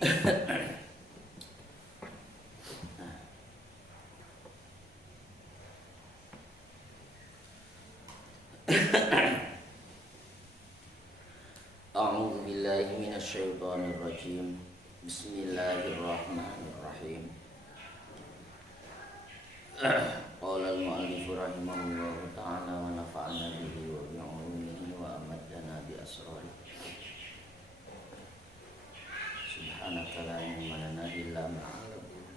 A'udzu billahi minasyaitonir rajim. Bismillahirrahmanirrahim. Qala al-mu'allif rahimahullahu ta'ala wa nafa'ana bihi wa bi'ulumihi wa amadana bi asrari. Subhanaka la ilma lana illa ma 'allamtana.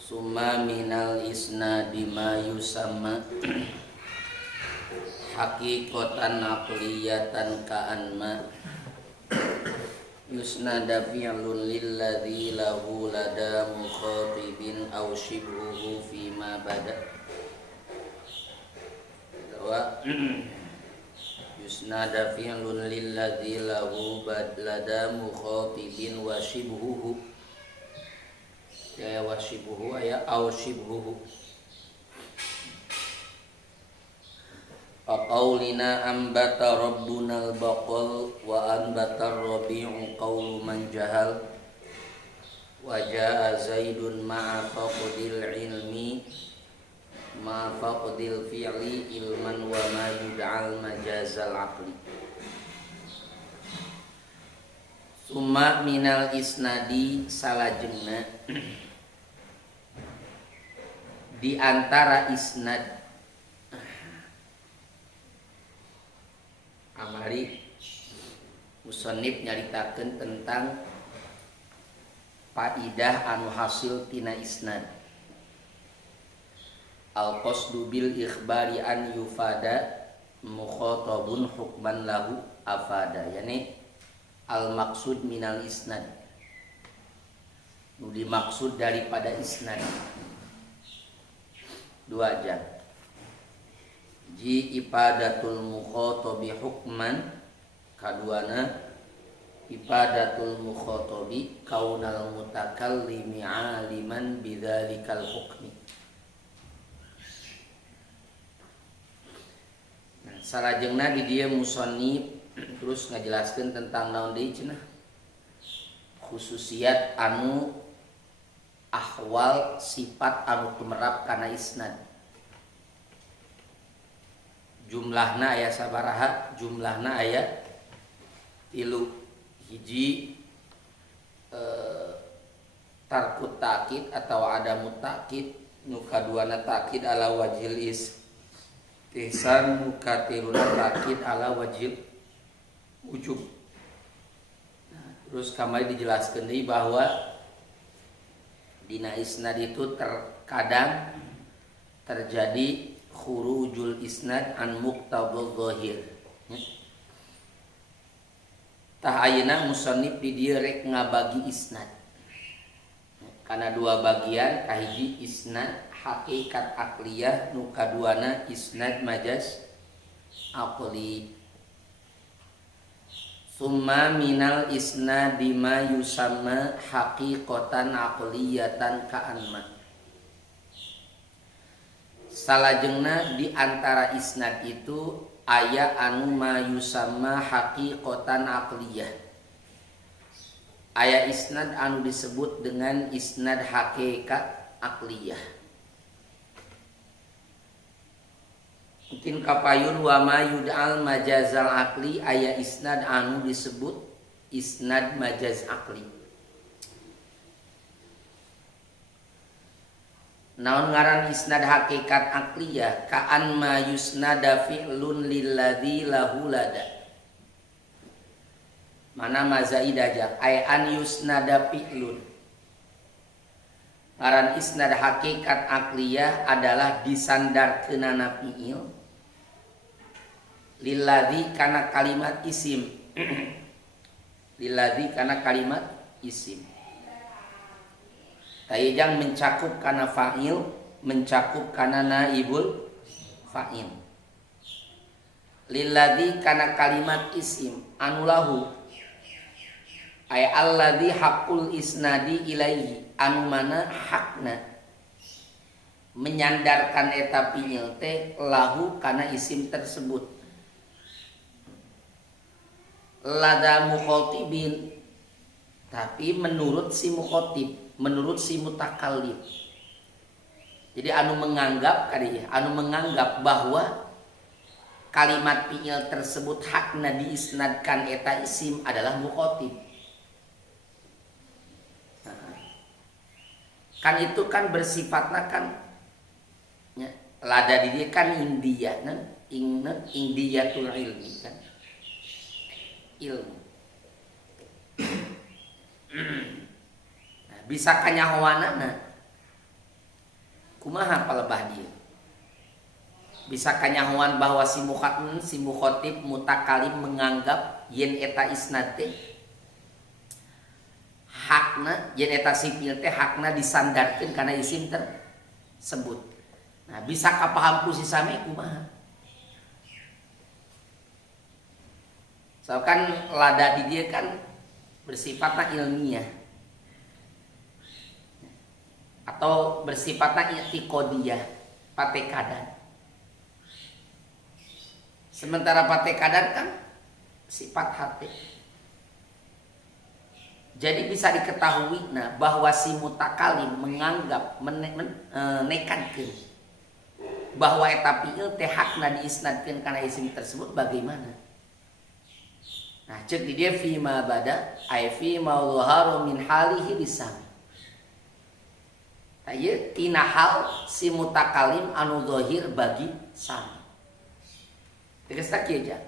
Summa minal isnadi ma yusamma haqiqatan aqliyatan ka'anma yusnada fi'lun lilladzi lahu lada mukhatibin aw shibhuhu fima bada wa yusnada fi'lun lilladzi lahu lada mukhatibin wa shibhuhu ya wa shibhuhu ya aw shibhuhu Qaulina ambata rabbuna al-baqal wa anbata ar-rabi'u qawlu man jahal wa jaa zaidun ma'a faqdil ilmi ma faqdil fi'li ilman wa ma yud'al majazal aqli. Summa minal isnadi salajengna di antara isnad amari musannif nyaritakeun tentang faidah anu hasil tina isnad. Al qasdu bil ikhbari an yufada mukhatabun hukman lahu afada, yani al maksud minal isnad, nu dimaksud daripada isnad dua aja. Ji ifadatul mukhatabi hukman, kaduana ifadatul mukhatabi kaunal mutakallimi aliman bidzalikal hukmi. Nah, salajengna di dieu musannif terus ngajelaskeun tentang naon deui cenah khususiat anu ahwal sifat anu tumerap kana isnad. Jumlahna aya sabaraha? Jumlahna aya 3. Hiji tarkut ta'kid atau adamut ta'kid, nu kaduana ta'kid ala wajhil istihsan, nu katiruna ta'kid ala wajhil ujub. Nah, terus kamari dijelaskeun deui bahwa dina isnad itu terkadang terjadi khurujul isnad an muqtadha dhahir. Tah ayeuna musannif di dieu rek ngabagi isnad kana dua bagian, kahiji isnad hakikat aqliyah, nu kaduana isnad majaz aqli. Summa minal isnadi ma yusamma haqiqatan aqliyatan ka'anma. Salajengna di antara isnad itu aya anu ma yusamma haqiqatan aqliyah. Aya isnad anu disebut dengan isnad hakikat aqliyah. Mungkin kapayun wa ma yud'al majazal aqli, aya isnad anu disebut isnad majaz aqli. Naon ngaran isnad hakikat aqliyah? Ka'an ma yusnada fi'lun lilladzi lahu lada. Mana mazaidah aja? Ay an yusnada fi'lun. Ngaran isnad hakikat aqliyah adalah disandarkeunana fi'il lilladzi kana kalimat isim. Lilladzi kana kalimat isim. Tayyang mencakup kana fa'il, mencakup kana naibul fa'il. Lilladzi kana kalimat isim anu lahu ay alladzi haqqul isnadi ilaihi, anu mana hakna menyandarkan eta fi'il teh lahu kana isim tersebut. lada mukhatibin, tapi menurut si mukhatib, menurut si mutakallim. Jadi anu menganggap bahwa kalimat fi'il tersebut hakna diisnadkan eta isim adalah mukhatib. Kan itu kan bersifatna kan ya, lada di dia kan indiyatul ilmi kan, ilmu. Nah, bisa kanyahoanana kumaha palebah dia, bisa kanyahoan bahwa si mukhatib mutakalim menganggap yen eta isnad teh hakna, yen eta sipil teh hakna disandarkeun kana isim tersebut. Nah, bisa kapaham ku si sami kumaha? Soalkan lada di dia kan bersifatna ilmiah atau bersifatna i'tiqadiyah, patekadan. Sementara patekadan kan sifat hati. Jadi bisa diketahui bahwa si mutakalim menganggap menekadkeun bahwa eta fi'il teh hakna diisnadkeun kana isim tersebut bagaimana? Nah, cek di dia fi ma bada ay fi ma dhaharu min halihi bisami. Ieu tina hal si mutakalim anu zahir bagi sami. Tegasna kieu aja.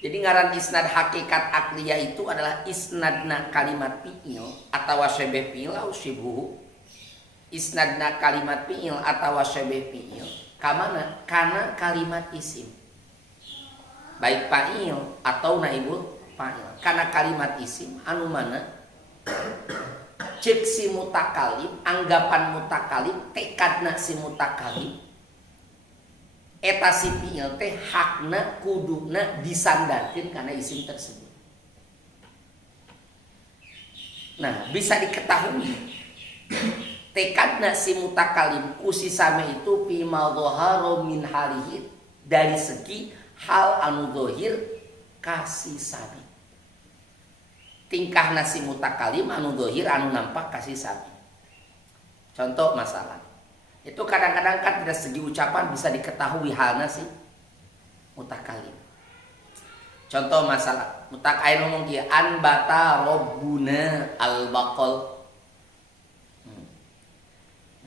Jadi ngaran isnad hakikat akliyah itu adalah isnadna kalimat fi'il atawa syabih fi'il au syibhu. Isnadna kalimat fi'il atawa syabih fi'il kamana? Kana kalimat isim. Baik fa'il atau naibul fa'il. Kana kalimat isim anu mana cek si mutakalim, anggapan mutakalim, tekadna si mutakalim eta si fi'il teh hakna kuduna disandarkeun kana isim tersebut. Nah, bisa diketahui tekadna si mutakalim ku si sami itu fi ma dhahara min halihi dari segi hal anu zahir kasih sami. Tingkah nasi mutakalim anu zahir anu nampak kasih sami. Contoh masalah itu kadang-kadang kan tidak segi ucapan bisa diketahui halna si mutakalim. Contoh masalah mutakalim ngomong dia anbata robbuna al-baqal.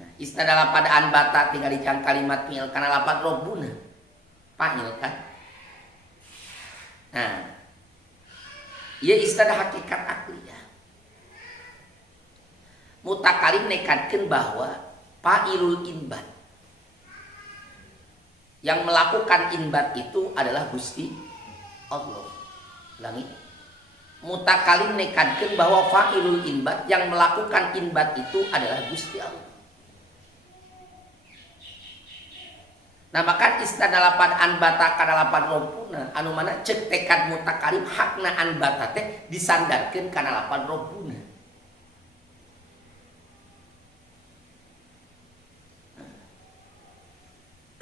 Nah, isna dalam pada anbata tinggal di kalimat fi'il karena lapat robbuna fa'il kan. Nah, ia isnad hakikat akliyah. Mutakalim nekadkeun bahwa fa'ilul inbat yang melakukan inbat itu adalah Gusti Allah. Ulangi. Mutakalim nekadkeun bahwa fa'ilul inbat yang melakukan inbat itu adalah Gusti Allah. Nah, maka isnad lapan anbata kana lapan robbuna anu mana cek tekad mutakalim hakna anbata teh disandarkeun kana lapan robbuna.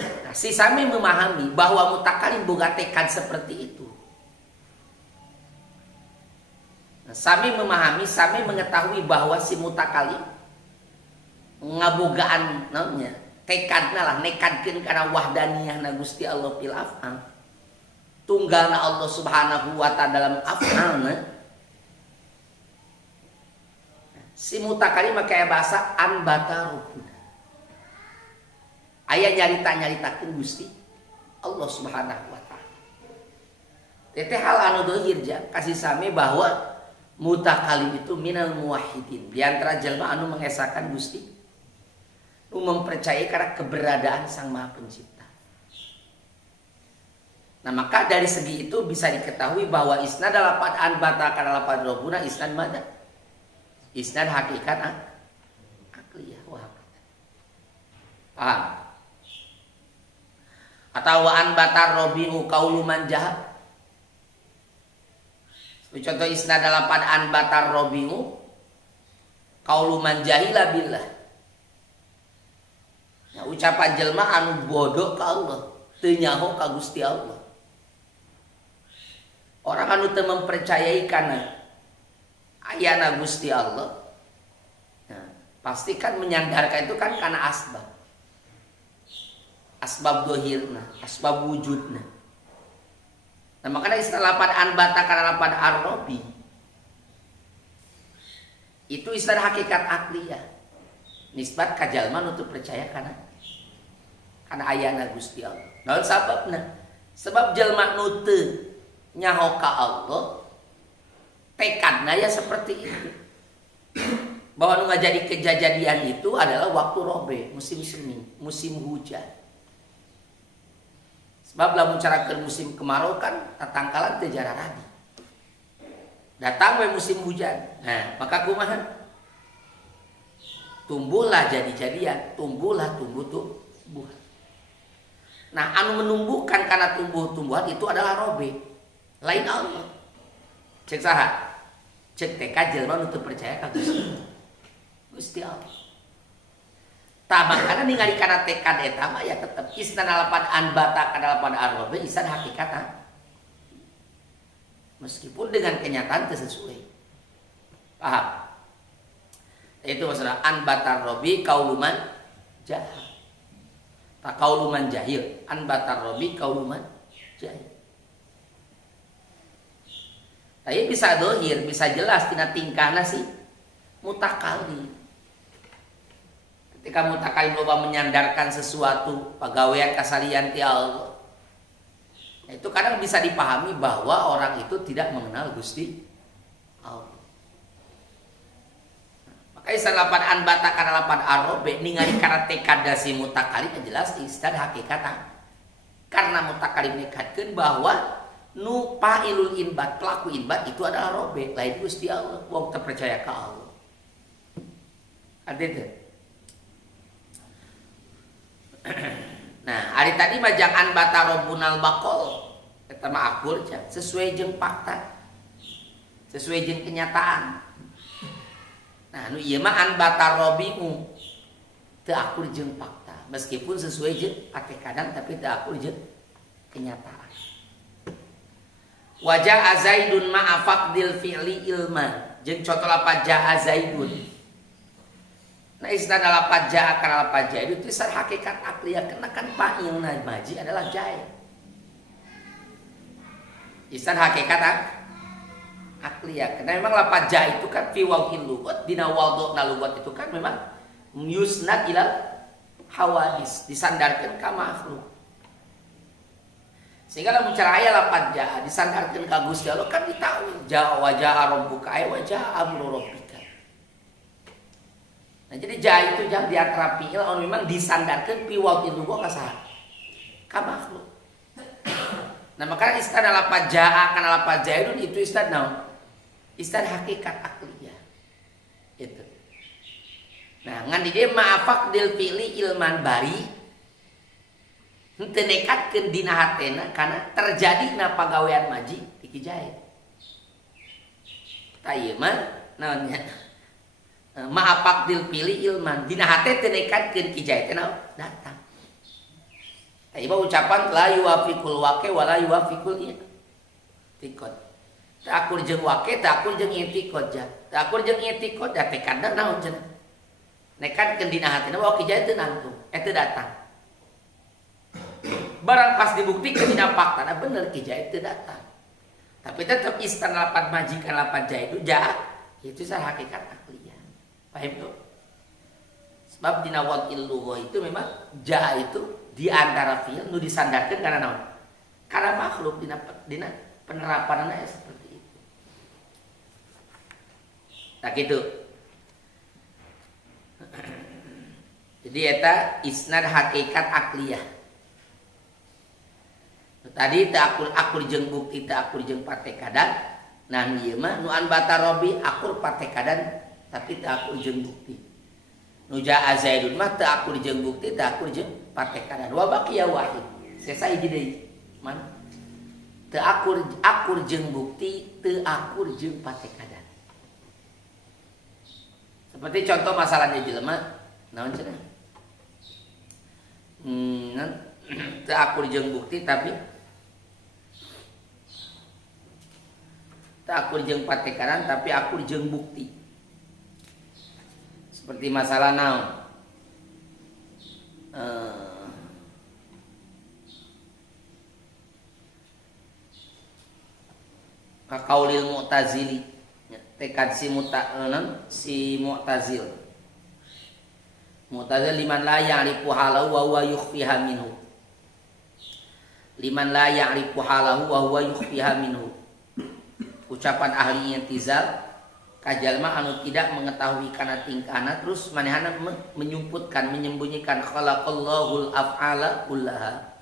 Nah, si sami memahami bahwa mutakalim boga tekad seperti itu. Nah, sami memahami, sami mengetahui bahwa si mutakalim ngabogaan namanya tekadna lah nekadkeun kana wahdaniyahna Gusti Allah fil af'al. Tunggalna Allah Subhanahu wa ta'ala dalam af'alna. Si mutakalim make bahasa anbata rubbuna. Aya nyarita-nyaritakeun Gusti Allah Subhanahu wa ta'ala. Teh hal anu zahir kasih sami bahwa mutakalim itu minal muwahhidin, di antara jelma anu mengesahkan Gusti, mempercayai karena keberadaan Sang Maha Pencipta. Nah, maka dari segi itu bisa diketahui bahwa isnad lapan anbata kana lapan robbuna isnad mana? Isnad hakikat akliyah. Wah. Paham? Atau wa anbata robbi'u qaulu man jahab. Contoh isnad lapan anbata robbi'u qaulu man jahila billah. Nah, ucapan jelma anu bodoh ka Allah, teu nyaho ka Gusti Allah. Orang anu teu mempercayai kana ayana Gusti Allah, nah, pasti kan menyandarkan itu kan karena asbab dohirna, asbab wujudna. Nah makanya istilah lapan anbata karena lapan ar-robi itu istilah hakikat akliyah nisbat kajalman untuk percaya karena ayana Gusti Allah. Naon sababna? Sebab jalma nu teu nyaho ka Allah tekadna ya seperti itu. Bahwa nu ngajadi kejadian itu adalah waktu robe, musim semi, musim hujan. Sebab lamun carakeun musim kemarau kan tatangkalan teu jararadi. Datang we musim hujan. Nah, maka kumaha? Tumbuhlah jadi-jadian, tumbuhlah tumbuh-tumbuhan. Nah, anu menumbuhkan karena tumbuh-tumbuhan itu adalah robe. Lain Allah. Cek saha? Cek tekad jelema nu teu percaya ka Gusti Allah. Tah makana ningali kana tekad eta mah ya tetep isna lapan anbata kana lapan ar-robe isan hakikatan. Meskipun dengan kenyataan teu sesuai. Paham? Itu maksudnya anbatar robi kauluman jahil. Tak kauluman jahil, anbatar robi kauluman jahil. Tapi bisa dohir, bisa jelas tina tingkahna sih mutakallim. Ketika mutakallim loba menyandarkan sesuatu pagawean kasalian ti Allah, itu kadang bisa dipahami bahwa orang itu tidak mengenal Gusti Allah. Maka istilah lapan anbata kana lapan ar-robe ningali kana tekad si mutakallim jelas istilah hakikatan. Karena mutakallim nekadkeun bahwa nu fa'ilul inbat, pelaku inbat itu adalah robe, lain Gusti Allah. Wong teu percaya ka Allah. Ada teu? Nah, hari tadi mah jang anbata robbunal baqol. Eta mah akur nya sesuai jeung fakta. Sesuai jeung kenyataan. Nah, nu ieu mah anbata robimu teu akur jeung fakta, meskipun sesuai jeung hakikatan tapi teu akur jeung kenyataan. Wajah Zaidun ma'a faqdil fi'li ilman. Jeung contoh lapan jaa Zaidun. Nah, istilah lapan jaa kana lapan jaa itu secara hakikat akliyah karena kan fa'ilna maji adalah jaa. Istilah hakikat akliyah karena memang lapan jaa itu kan fi waqil lugat dina wadhna lugat itu kan memang yusnad ila hawadis, disandarkeun ka makhluk. Sehingga lamun cara aya lapan jaa disandarkeun ka Gusti Allah kan ditawil jaa wa jaa rabbuka ay wa jaa amru rabbika. Nah jadi jaa itu jang di antara fi'il anu memang disandarkeun fi waqil lugat ka saha? Ka makhluk. Nah makanya istilah lapan jaa kana lapan jaidun itu istilah naon? Istilah hakikat akliyah. Itu. Nah ngan di dieu ma'afaqdil fi'li ilman bari henteu nekatkeun dina hatena kana terjadina pagawean maji ti Kijahid. Tah ieu mah naon nya? Ma'afaqdil fi'li ilman dina hate teu nekatkeun Kijahid teh naon? Datang. Tah ieu ucapan la yuwafiqul waqi wa la yuwafiqul i'tiqad. Tak akur jeung waqi, tak akur jeung i'tiqad ja. Tak akur jeung i'tiqad da tekadna naon cenah? Nekatkeun dina hatina bahwa Kijahid teu nangtung, teu datang. Barang pas dibuktikan dina fakta, nah bener Kijahid teu datang. Tapi tetap istan lapan majikan lapan jaa itu jaa, itu salah hakikat akliyah. Paham tuh? Sebab dina waqil lughah itu memang jaa itu di antara fi'il nu disandarkeun kana naon? Kana makhluk dina penerapanna seperti itu. Tak gitu. Jadi eta isnad hakikat akliyah. Tadi teu akur jeung bukti, teu akur jeung patekadan. Nah ieu mah nu anbata robi akur patekadan tapi teu akur jeung bukti. Nu jaa Zaidun mah teu akur jeung bukti, teu akur jeung patekadan. Wa baqiya wahid. Sesa hiji deui. Man teu akur jeung bukti, teu akur jeung patekadan. Seperti contoh masalahnya jelema naon cenah? Teu akur jeung bukti tapi akur jeung patekaran tapi akur jeung bukti. Seperti masalah naon? Kaulil Mu'tazili, tekad si Mu'tazil. Mu'tazil liman la ya'rifu halahu wa huwa yukhfiha minhu. Liman la ya'rifu halahu wa huwa yukhfiha minhu. Ucapan ahli i'tizal kajalma anu tidak mengetahui kana tingkahna terus manehana menyumputkan, menyembunyikan khalaqallahul af'ala kullaha.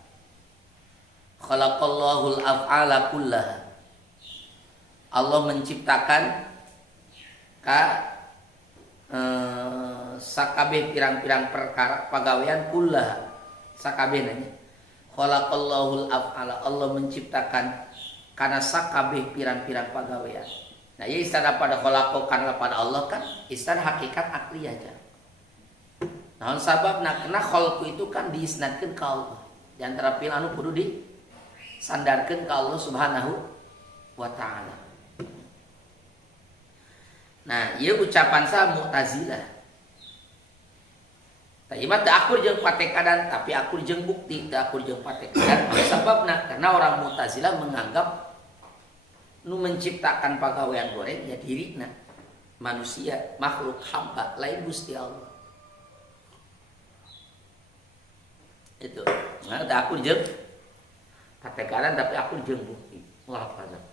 Khalaqallahul af'ala kullaha. Allah menciptakan sakabeh pirang-pirang perkara pagawean kullaha sakabehna. Khalaqallahul af'ala, Allah menciptakan karena sakabeh pirang-pirang pagawean. Nah, ya istilah pada khalaqo karena pada Allah kan istilah hakikat akli aja. Nah, sabab kena khalqu itu kan diisnadkeun ka Allah. Di antara pil anu kudu disandarkeun ka Allah Subhanahu wa taala. Nah, ieu ucapan sa Mu'tazilah. Tapi mah teu akur jeung patekadan, tapi akur jeung bukti, teu akur jeung patekadan. Sababna karena orang Mu'tazilah menganggap nu menciptakan pagawean goreng ya dirina manusia, makhluk hamba lain Gusti Allah. Itu. Nah, teu akur jeung patekadan tapi akur jeung bukti. Wallahu a'lam.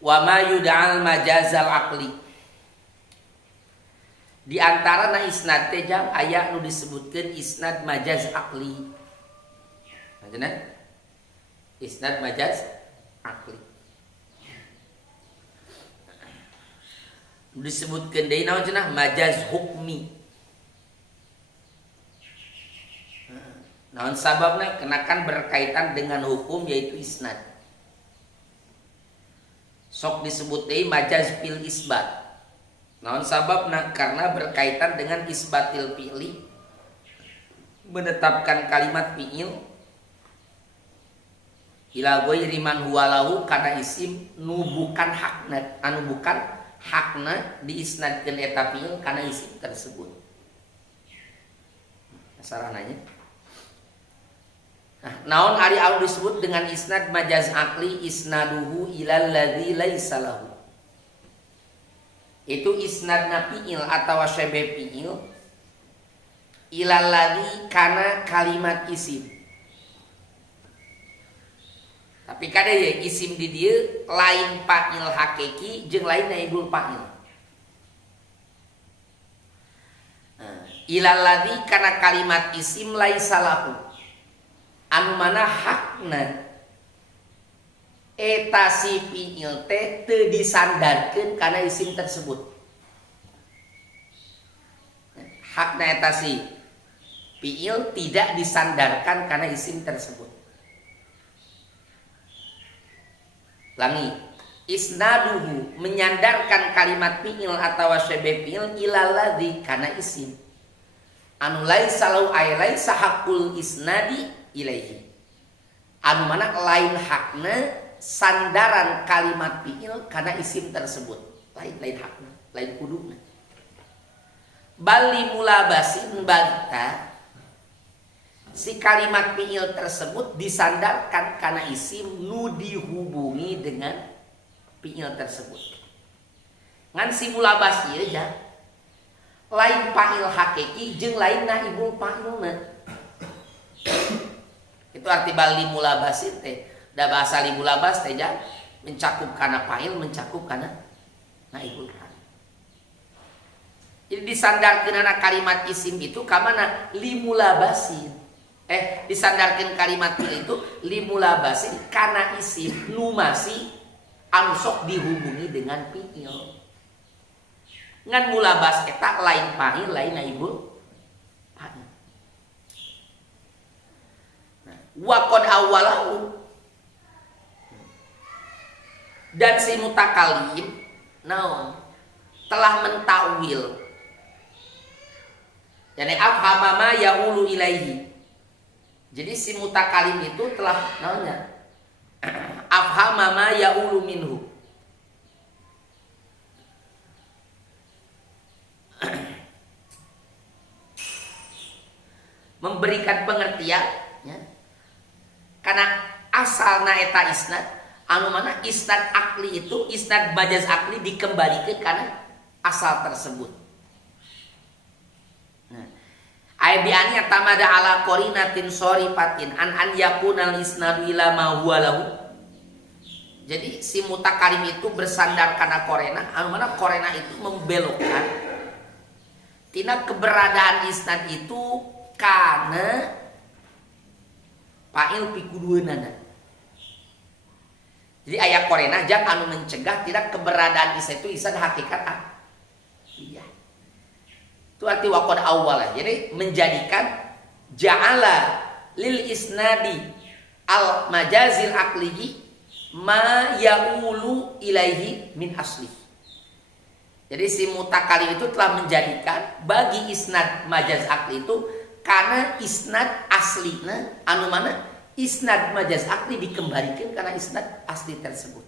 Wa ma yud'al majazal aqli. Di antara na isnad teh jang aya nu disebutkeun isnad majaz aqli. Maksudna isnad majaz aqli. Disebutkeun deui naon cenah majaz hukmi. Naon sababna kenakan berkaitan dengan hukum yaitu isnad. Sok disebut deui majaz fil isbat. Naon sababna karena berkaitan dengan isbatil fi'li, menetapkan kalimat fi'il ila ghairi man huwalahu kana isim nu bukan hakna, anu bukan hakna diisnadkeun eta fi'il kana isim tersebut. Sarananya. Nah, naon ari anu disebut dengan isnad majaz aqli isnaduhu ilal ladzi laisa lahu. Itu isnadna fi'il atawa syabeh fi'il ilal ladzi kana kalimat isim. Tapi kada ye isim di dieu lain fa'il hakiki jeung lain naibul fa'il. Ilal ladzi kana kalimat isim laisa lahu. Anu mana hakna eta si fi'il teh teu disandarkeun kana isim tersebut. Hakna eta si fi'il tidak disandarkan kana isim tersebut. Langi, isnaduhu menyandarkan kalimat fi'il atawa syabeh fi'il ilal ladzi kana isim. Anu laisa lahu ay laisa haqqul isnadi ilaihi. Anu mana lain hakna sandaran kalimat fi'il karena isim tersebut. Lain hakna, lain kuduna. Bali mulabasin banta si kalimat fi'il tersebut disandarkan karena isim nu dihubungi dengan fi'il tersebut. Ngan si mulabas ieu ja lain fa'il hakiki jeung lain naibul fa'ilna. Itu arti bali mulabasin teh. Da bahasa limulabas teh jan mencakup kana fa'il, mencakup kana naibul fa'il. Jadi disandarkeun kalimat isim itu ka mana? Limulabasin. Disandarkeun kalimat fi'il itu limulabasin kana isim nu masih anu sok dihubungi dengan fi'il. Ngan mulabas eta lain fa'il, lain naibul fa'il. Waqad awwalahu, dan si mutakalim naon telah mentawil, yani afhama ma yaulu ilaihi. Jadi si mutakalim itu telah naonnya afhama ma yaulu minhu. Memberikan pengertian ya. Karena asalna eta isnad anu mana isnad akli itu isnad majaz akli dikembalikan karena asal tersebut. Nah, ay bi an yatamada ala qarinatin sharifatin an yakuna al-isnadu ila ma huwa lahu. Jadi si mutakalim itu bersandar karena korena, anu mana korena itu membelokkan tina keberadaan isnad itu karena fa'il pikudueunana. Jadi ayat korena jak anu mencegah tidak keberadaan isnad itu isnad hakikat iya. Itu arti waqad awwala. Jadi menjadikan ja'ala lil isnadi al majazil aqlihi ma yaulu ilaihi min asli. Jadi si mutakalim itu telah menjadikan bagi isnad majaz akli itu karena isnad aslina anu mana isnad majaz akli dikembalikan karena isnad asli tersebut.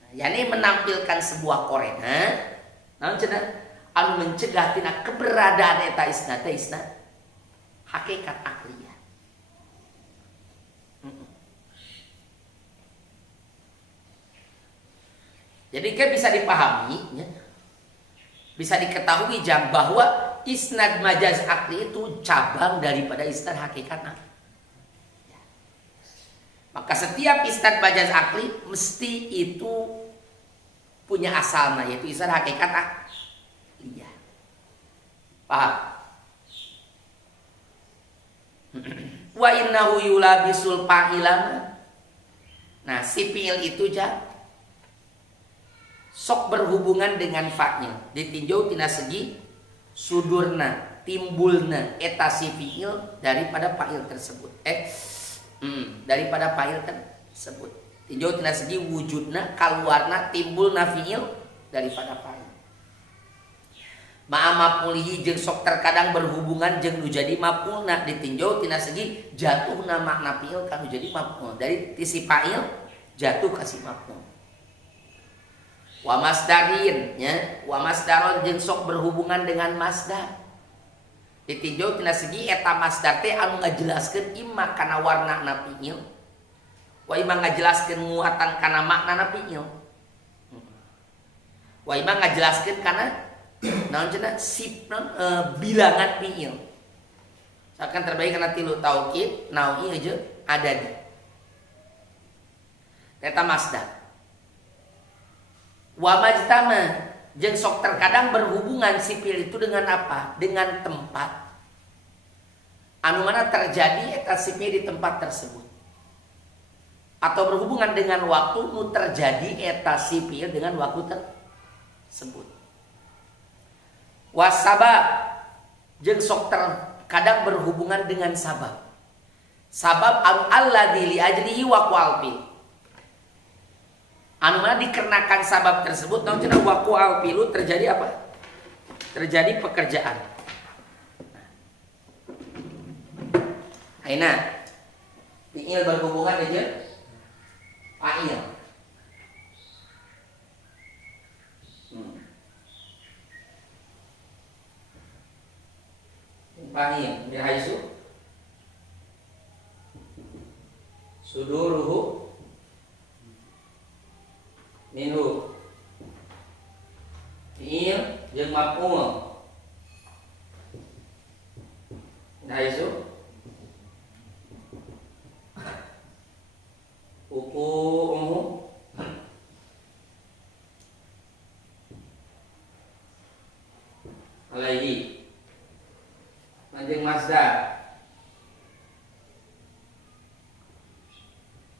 Nah, yakni menampilkan sebuah korena namun cenah anu mencegah tina keberadaan eta isnad hakikat akliyah. Jadi kan bisa dipahami ya. Bisa diketahui jam bahwa isnad majaz akli itu cabang daripada isnad hakikat ya. Maka setiap isnad majaz akli mesti itu punya asalnya yaitu isnad hakikat iya. Paham? Wa innahu yulabisul fa'ilan. Nah, si fi'il itu sok berhubungan dengan fa'il ditinjau tina segi sudurna timbulna eta si fi'il daripada fa'il tersebut daripada fa'il tersebut tinjau tina segi wujudna kaluarna timbulna fi'il daripada fa'il ma'a maf'ulihi jeung sok terkadang berhubungan jeung nu jadi maf'ulna ditinjau tina segi jatuhna makna fi'il kan nu jadi maf'ul dari si fa'il jatuh ka si maf'ul. Wa masdarin ya, wa masdaron jeung sok berhubungan dengan masdar. Ditinjau tina segi eta masdar teh anu ngajelaskeun imma kana warnana fi'il, wa imma ngajelaskeun muatan kana maknana fi'il. Wa imma ngajelaskeun kana naon cenah bilangan fi'il. Sakan terbaik kana tilu taukid, naui jeung adadi. Eta masdar. Wa majtama jeung sok terkadang berhubungan sipil itu dengan apa? Dengan tempat. Anu mana terjadi eta sipil di tempat tersebut. Atau berhubungan dengan waktu nu terjadi eta sipil dengan waktu tersebut. Wa sabab jeung sok terkadang berhubungan dengan sabab. Sabab anu alladzi li ajlihi waqa'al fi'l. Anu mana dikarenakan sabab tersebut namun cenah waqa'al fi'lu terjadi apa? Terjadi pekerjaan. Aina fi'il berhubungan dengan fa'il. Fa'il bihaisu suduruhu minhu fi'il jeung maf'ul bihaisu hukumu alaihi manjing masdar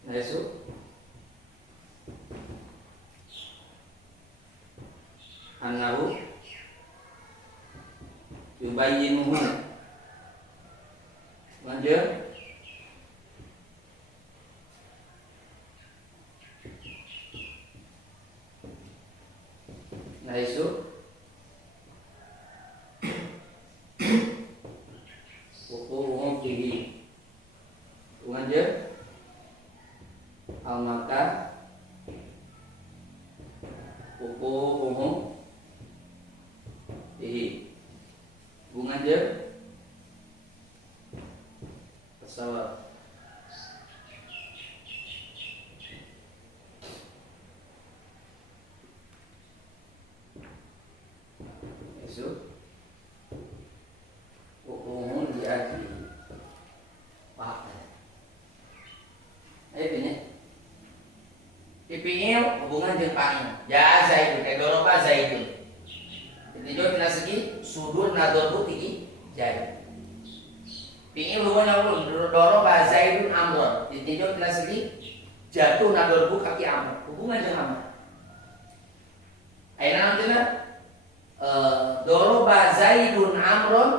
bihaisu annahu yubayyinuhu manjing bihaisu hukumu fihi manjing hubungan jeung pesawat. Itu umum diaji Pak. Ipingil hubungan jeung pangil. Ya zaidun doroba zaidun. Jadi jo tina segi sudun nadorbu tinggi jai. Pingil hubungan doroba zaidun amron. Jadi jo tina segi jatuh nadorbu kaki amr. Hubungan jeung amr. Ayeuna nantina doroba zaidun amron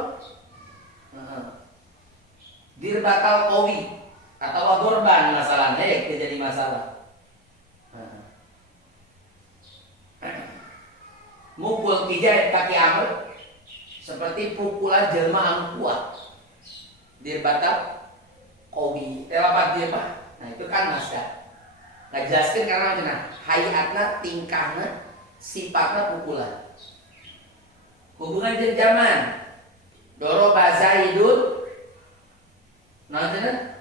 dirbatal qawi atau dorban masalahnya jadi masalah. Mukul kijai kaki amr seperti pukulan jelma anu kuat dirbatal qawi telapat dia mah. Nah itu kan masdar ngajelaskeun karena cenah hayatna tingkahna sifatna pukulan. Hubungan jeung zaman doroba zaidun nantinya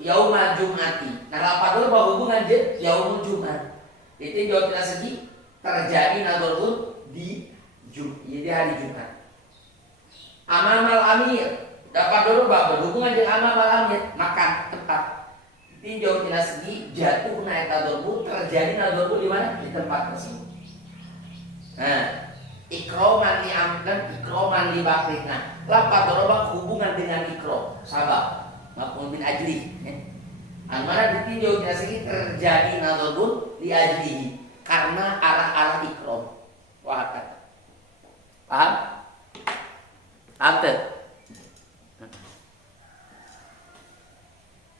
yaumal jum'ati. Nah lapadul bahwa hubungan jeung yaumul jumat itu jauh tina segi terjadi nadorun di hari Jumat. Amamal amir dapat dulu bahwa hubungan dengan amamal amir makan tempat tinjau tina segi jatuh naik nadorun terjadi nadorun di mana di tempat tersebut. Nah ikroman li amdan ikroman li bakrina lapat doroba hubungan dengan ikrom sabab maf'ul min ajli mana ditinjau tina segi terjadi nadorun li ajlihi karena arah-arah ikrom. Wah kan paham? Apa?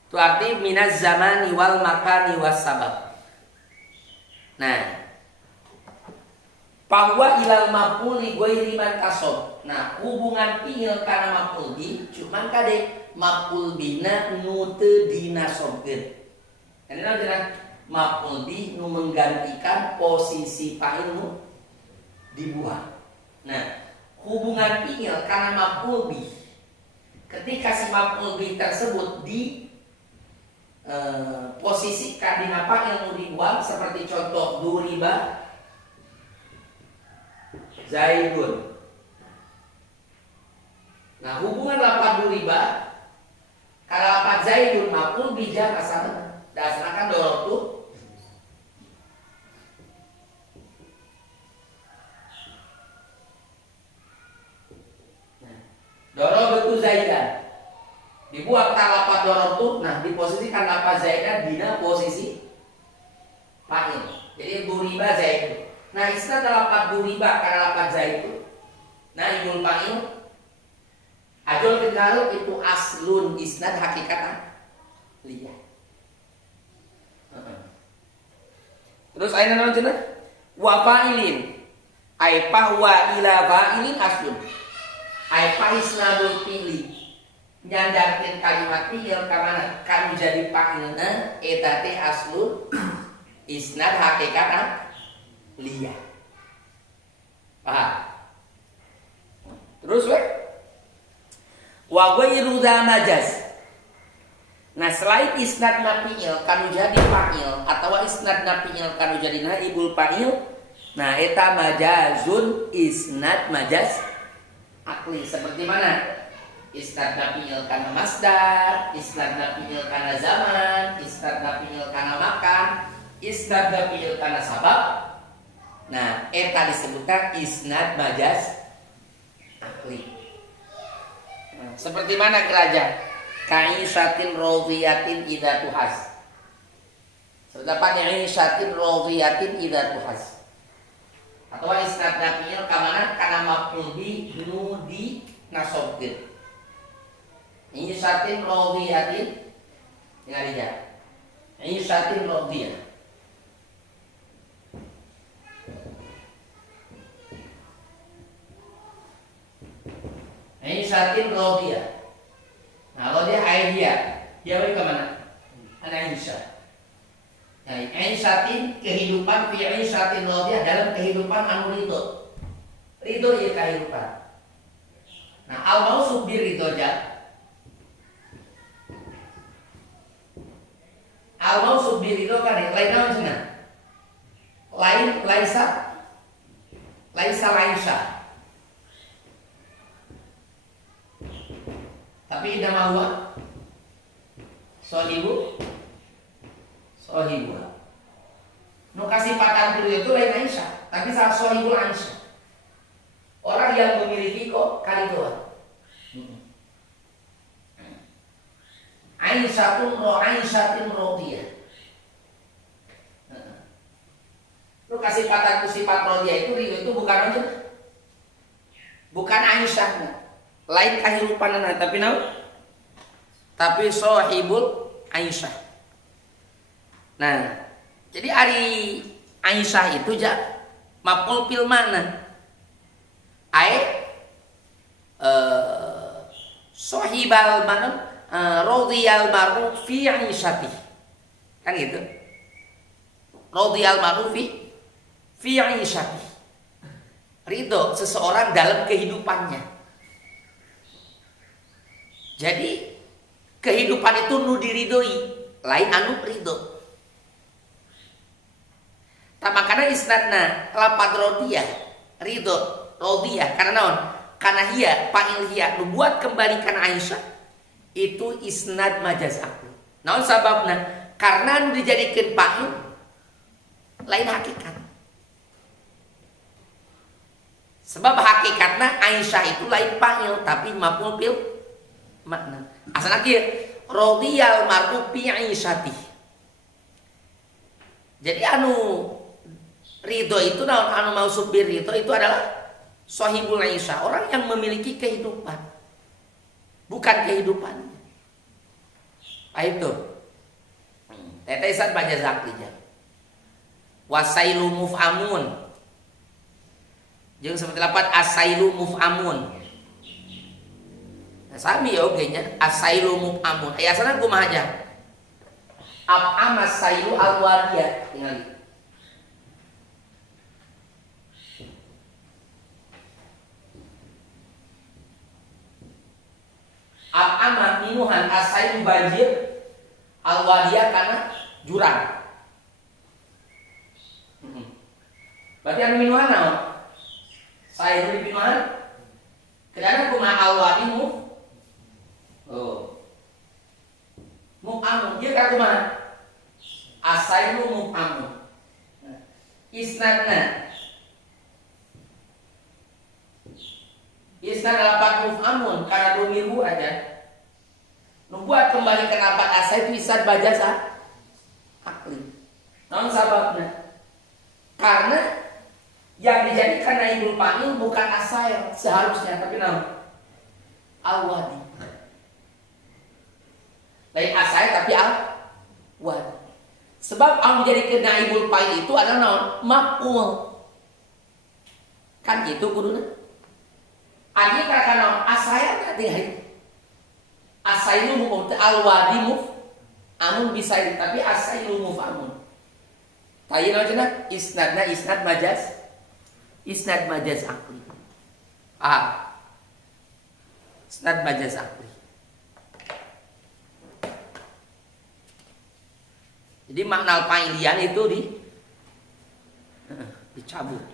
Itu arti minaz zamani wal makani was sabab. Nah bahwa ilal maf'uli ghairi man tasob. Nah, hubungan fi'il kana maf'ul bi cuman kade maf'ul bina nu teu dinasobkeun. Ini nanti maf'ul bi nu menggantikan posisi fa'il nu dibuang. Nah, hubungan fi'il kana maf'ul bi ketika si maf'ul bi tersebut di posisikan dina fa'il nu dibuang seperti contoh duriba zaidun. Nah hubungan lafaz duriba kalau lafaz zaidun maf'ul bi jar asalna dasarkan dorobtu dorobtu zaidan dibuat lafaz dorobtu. Nah diposisikan lafaz zaidan dina posisi fa'il. Jadi duriba zaidun. Nah isnad lafaz duriba karena lafaz zaidun. Nah ibul fa'il ajol kegaruh itu aslun isnad hakikat liyah. Terus ayeuna naon cenah? Wa fa'ilin ai wa ila fa'ilin aslun. Ai fa isnadul fi'li nyandarkeun kalimat fi'il ka mana? Kan jadi fa'ilna eta teh aslun isnad hakikat liyah. Paham? Terus wa ghairu dza majaz. Nah selain isnad fi'il kanu jadi fa'il atau isnad fi'il kanu jadi naibul fa'il, nah eta majazun isnad majaz akli. Seperti mana? Isnad fi'il kana masdar, isnad fi'il kana zaman, isnad fi'il kana makan, isnad fi'il kana sabab. Nah eta disebutkan isnad majaz akli. Nah, seperti mana kerajaan? Kaisatin rodiyatin idza tuhas. Sedapat kaisatin rodiyatin idza tuhas. Atau isnad fi'il ka mana? Kana maf'ul bi nu di nasobkeun. Kaisatin rodiyatin ngarinya. Kaisatin rodiyah. Aisyatin rodiyah. Nah, rodiyah Aisyah. Dia balik ke mana? Anak Aisyah. Nah, Aisyatin kehidupan fi Aisyatin rodiyah dalam kehidupan anu ridho. Ridho ieu kehidupan. Nah, al-mausuf bir itu aja. Al-mausuf bir itu kan lain naon cenah? Laisa laisa. Tapi nama huwa sahibu. Nu kasih patah dulu itu lain Aisyah, tapi salah sahibul Aisyah. Orang yang memiliki kok karidoan. Aisyatun rodiyah. Lu kasih patah ku sifat rodiyah itu ridho itu bukan aja. Bukan Aisyah. Lain kahirupanana tapi naon? Tapi sahibul Aisyah. Nah, jadi ari Aisyah itu maf'ul fil mana? Sahibal mana? Radhiyal mar'u fi 'aisyati. Kan gitu. Radhiyal mar'u fi 'aisyati. Ridho seseorang dalam kehidupannya. Jadi kehidupan itu nu diridhoi, lain anu ridho. Makanya isnadna lapad rodiyah ridho rodiyah karena naon? Karena hiya fa'il hiya nu buat kembalikan Aisyah itu isnad majaz akli. Naon sababna? Karena nu dijadikeun fa'il lain hakikat. Sebab hakikatna Aisyah itu lain fa'il tapi maf'ul bil makna. Asalna kieu radhiyal mar'u fi 'aisyati. Jadi anu ridho itu naon anu mausuf bir ridho itu adalah sahibul Aisyah, orang yang memiliki kehidupan. Bukan kehidupan. Itu. Tete isat baca zaklinya. Wasailu muf'amun. Jeung seperti lapat asailu muf'amun. Nah, sami oge nya asailu muf'amun. Aya asana kumaha aja? Amas sailu alwadiyah tinggal. Al-amah minuhan asailu banjir al-wadiyah karena jurang. Berarti anu minuhan naon? Sailu di minuhan. Kedana kumaha al-wadi mu'amun. Dia ka kumaha? Asailu mu'amun. Isnadna Isnad lapat muf'amun karena domirhu aja. Nubuat kembali ke lapat asa itu isnad bajasa akli. Naon sababna? Karena yang dijadikan naibul fa'il bukan asail seharusnya tapi naon? Al-wadi. Lain asail tapi al-wadi. Sebab yang menjadikan naibul fa'il itu adalah naon? Maf'ul. Kan gitu kuduna. Adi katakan asaya tadi hari asailu muf alwadi muf amun bisa tapi asailu muf amun. Tadi namanya isnadna isnad majaz akli. Isnad majaz akli. Jadi makna al-fa'ilian itu dicabut.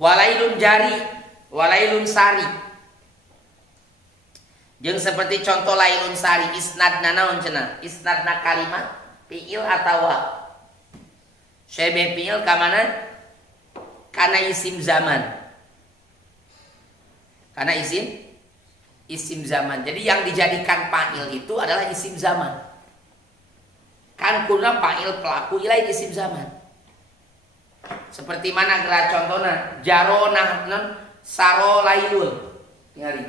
Walailun jari, walailun sari. Jeung seperti contoh lailun sari isnadna naon cenah? Isnadna kalimat fiil atawa syebe fiil ka mana? Kana isim zaman. Kana isim zaman. Jadi yang dijadikan fa'il itu adalah isim zaman. Kan kuna fa'il pelaku lain isim zaman. Seperti mana gerak contohnya jarona non saro lailun tinggali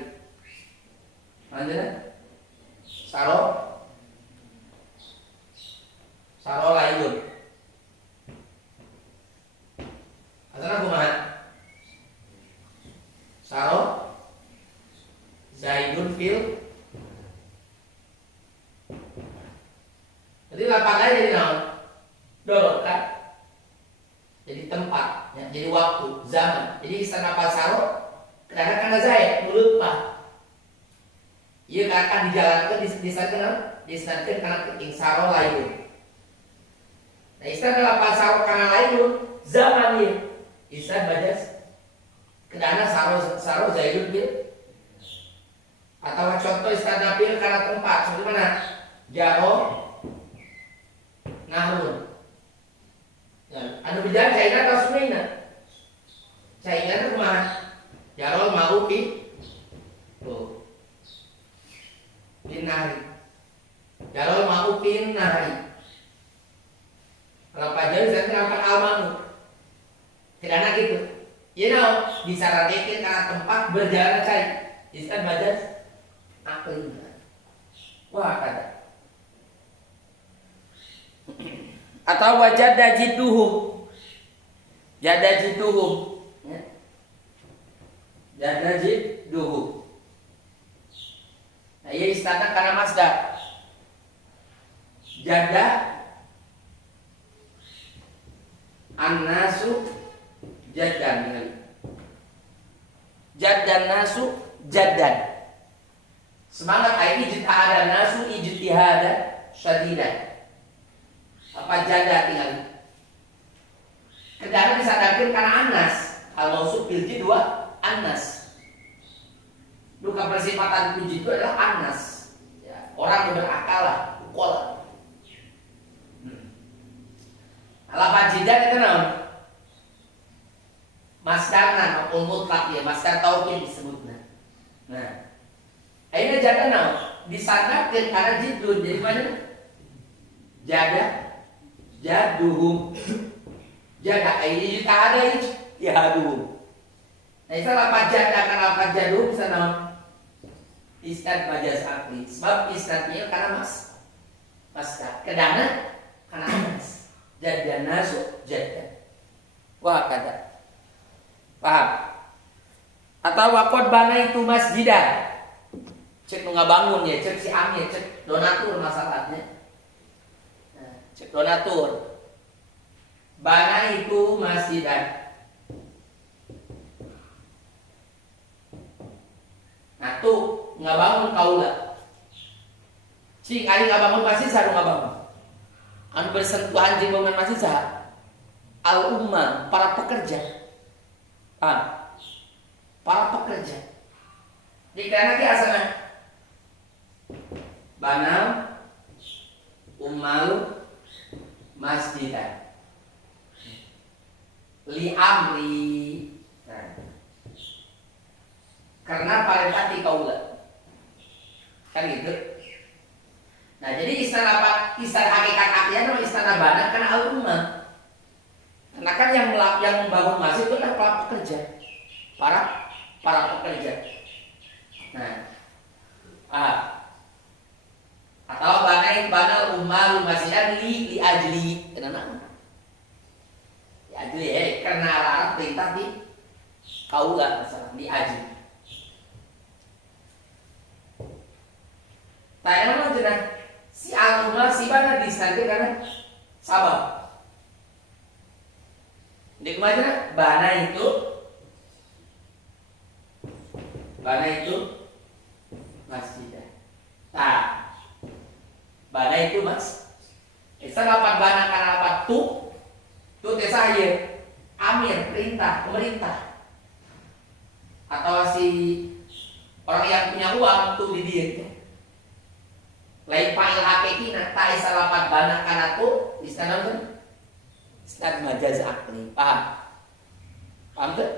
mana saro lailun asana kumaha saro zaidun fil. Jadi lapan aja jadi naon kan? Jadi tempat, ya, jadi waktu, zaman. Jadi istana pasaro kadang karena saya lupa. Iya akan dijalankan disankan karena keting saro lain. Nah istana pasaro karena lain zaman ya. Istana bajas kedana saro zaidun bil. Atau contoh istana bil karena tempat seperti mana? Jaro Nahrun. Anu berjalan China atau Sumaina? China itu kemana? Jarol mau di tuh pinari. Jarol mau pinari. Kalau pajar saya kenapa almanu? Tidak gitu. You know, disarankan karena tempat berjalan cai. Iskan bajas akli. Wah kata. Atau wajada jidduhum. Jada jidduhum. Ya. Jada jidduhum. Nah, ia istana karena masdar. Jada an-nasu jaddan. Jaddan nasu jaddan. Semangat ini ijtihad nasu ijtihadan syadidan. Apa janda tinggal kendara disadarkan karena anas al mausuf bil dua anas duka persifatan puji itu adalah anas ya, orang yang berakal lah ukol alapan jida itu naon masdarna maupun mutlak ya masdar tauhid disebutnya. Nah ini jada naon disadarkan karena jidun jadi mana jada jaduhum jada ini juga ada jaduhum. Nah istilah apa jada karena apa jaduhum bisa nama iskat majaz akli sebab iskatnya karena masdar kedana karena anas jada nasu jada wah kata paham atau wakot bana itu masjidah cek nggak bangun ya cek si am ya cek donatur masalahnya. Cek donatur bana itu masjidan. Nah tuh nggak bangun kaula cing ali nggak bangun masjid saru nggak bangun anu bersentuhan jeung bangun masjid sah al ummah para pekerja para pekerja dikana ki asana bana ummal masjidan li amri. Nah, karena parentati kaula kan gitu. Nah jadi istana hakikat artinya nama istana bana karena al ummah karena kan yang membangun masjid itu adalah para pekerja para pekerja. Nah atau bana ummah masjidan li ajli kenapa li ajli karena arah perintah di kaula masalah li ajli. Tanya mana jenah si al-ummah si bana disanti karena sabab di kemana bana itu masjidah. Nah bana itu mas isa dapat bana karena dapat tu saya amir perintah pemerintah atau si orang yang punya uang tuh di dia lain fa'il hakikina ta isa dapat bana karena tu istana kan istana majaz akli paham tuh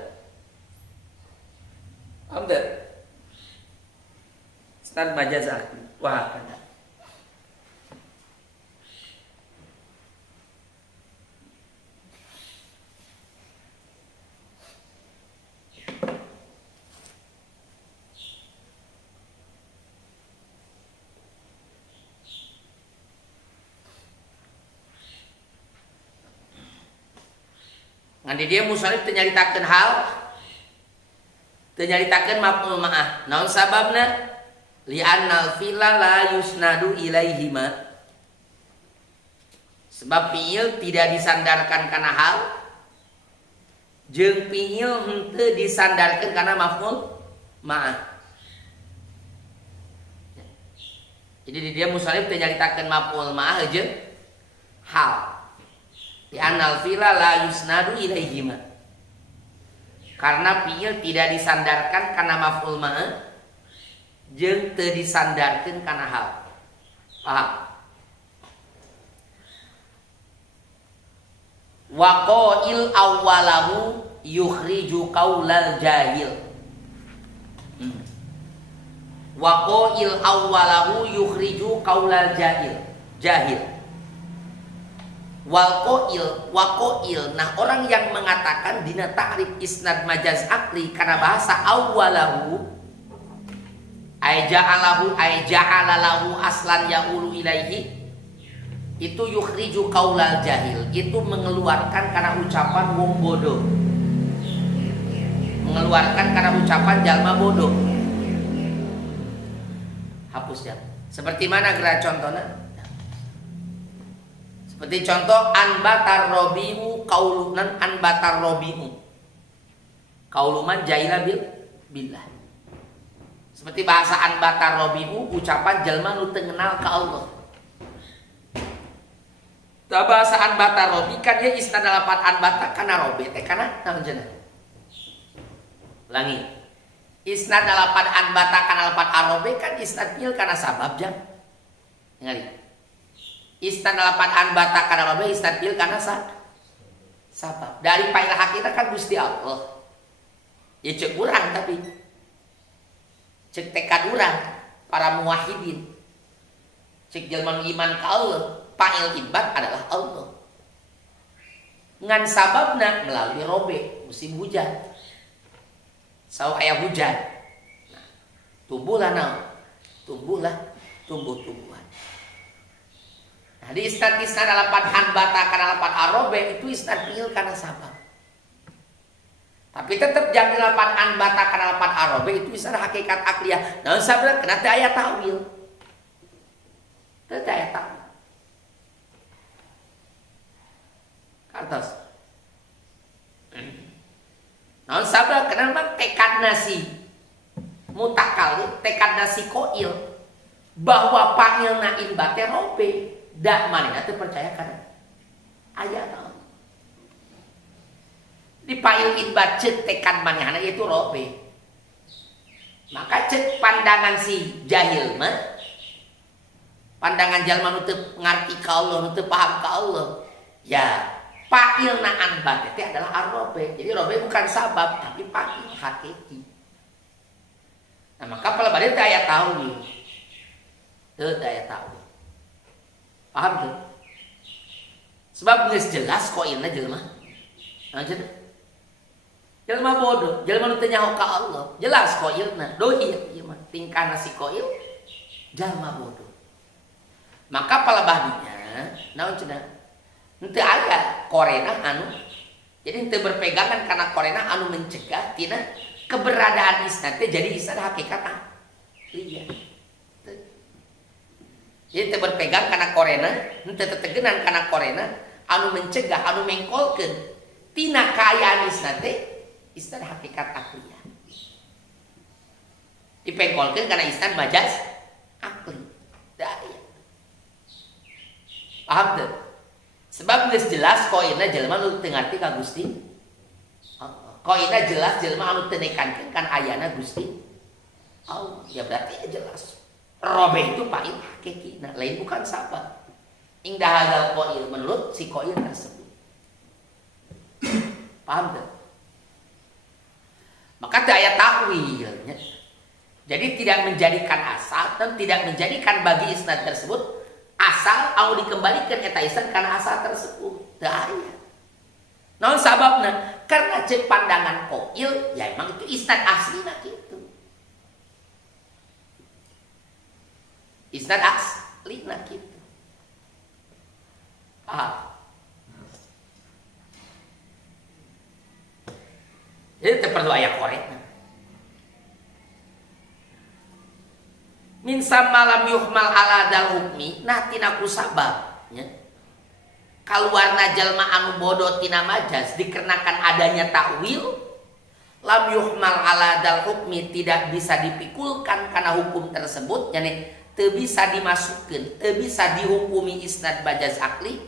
istana majaz akli wah kan. Nanti dia musannif tenyaritakeun hal tenyaritakeun maf'ul ma'ah naon sababna li annal fila la yusnadu ilaihima Sebab fiil tidak disandarkan karena hal, jeung fiil henteu disandarkan karena maf'ul ma'ah. Jadi di dia musannif teu nyaritakeun maf'ul ma'ah jeung hal. Di anal fi'la la yusnadu ilaihima. Karena fiil tidak disandarkan karena maf'ul ma'ah jeung teu disandarkan karena hal. Paham? Wa qail awwalahu yukhriju qaulal jahil. Wa qail awwalahu yukhriju qaulal jahil. Wa qail, nah orang yang mengatakan dina ta'rif isnad majaz akli karena bahasa awwalahu ay ja'alalahu aslan ya'ulu ilaihi, itu yukhriju qaulal jahil, itu mengeluarkan karena ucapan wong bodoh, mengeluarkan karena ucapan jalma bodoh. Hapus ya. Seperti mana gerak contohnya? Seperti contoh anbatar robihu qaulunan anbatar robihu qauluman jahila billah. Seperti bahasa anbatar robihu, ucapan jalma nu teu ngenal ka Allah. Da bahasa anbatar robi kan dia isnad lapan anbata kana robi teh kana naon cenah. Ulangi. Isnad lapan anbata kana lapan arobe kan isnad fiil kana sabab jang. Ningali. Isnad lapan anbata kana robe isnad fiil kana sabab. Dari pailah hakina kan Gusti Allah. Ya cek urang tapi cek tekad urang para muwahhidin. Cek jalma iman ka Allah. Fa'il ibad adalah Allah. Ngan sababna melalui robe musim hujan. Saw aya hujan. Nah, tumbuhlah naon? Tumbuh-tumbuhan. Nah, di isnad lapan anbata kana lapan arobe itu isnad fiil kana sabab. Tapi tetap jangan lapan anbata kana lapan arobe itu isnad hakikat akliyah. Naon sabab kena teu aya tawil. Teu aya tawil. Atas. Naon sabda kenapa tekad nasi mutakal tekad nasi koil bahwa panggilna inbate robe dak manehna teu percaya kana aya naon di pail inbat cek tekad manehna itu robe, maka cek pandangan si jahil mah pandangan jalma nu teu ngarti ka Allah, nu teu paham ka Allah ya. Fa'ilna anbat itu adalah ar-robe. Jadi robe bukan sabab tapi fa'il hakiki. Nah maka kalau badai teu aya tauhid. Teu aya tauhid. Paham tuh? Sebab geus jelas qailna jelema. Nah cenah. Jelema bodoh, jelema nu teu nyaho ka Allah. Jelas qailna dohir ieu mah. Tingkahna si qail jelema bodoh. Maka palebahdinya naon cenah? Henteu aya korena anu jadi henteu berpegangan karena korena anu mencegah tina keberadaan isnad teh jadi isnad hakikat iya. Jadi teu berpegang karena korena, henteu tetegenan karena korena anu mencegah anu mengkolkeun tina kaayaan isnad teh isnad hakikat akliyah. Dipengkolkeun karena isnad majaz akli. Da aya. Paham teu? Sebab geus jelas qailna jelema nu teu ngarti ka Gusti Allah. Qailna jelas jelema anu teu nekankeun kan ayana Gusti Allah. Ya berarti jelas. Robe itu fa'il hakikina, lain bukan sabab. Indah hadzal qail menurut si qail tersebut. Paham tak? Maka teu aya takwilnya. Jadi tidak menjadikan asal dan tidak menjadikan bagi isnad tersebut asal au dikembalikan eta isnad karena asal tersebut teu aya. Naon sababna? Karena cek pandangan qail ya emang itu isnad aslina kitu. Isnad aslina kitu. Jadi teu perlu aya korekna. Min samalam yuhmal ala dal hukmi nah tina ku sababnya kaluarna jalma anu bodoh tina majaz dikarenakan adanya takwil, lam yuhmal ala dal hukmi, tidak bisa dipikulkan karena hukum tersebut, yani teu bisa dimasukkan, teu bisa dihukumi isnad majaz akli.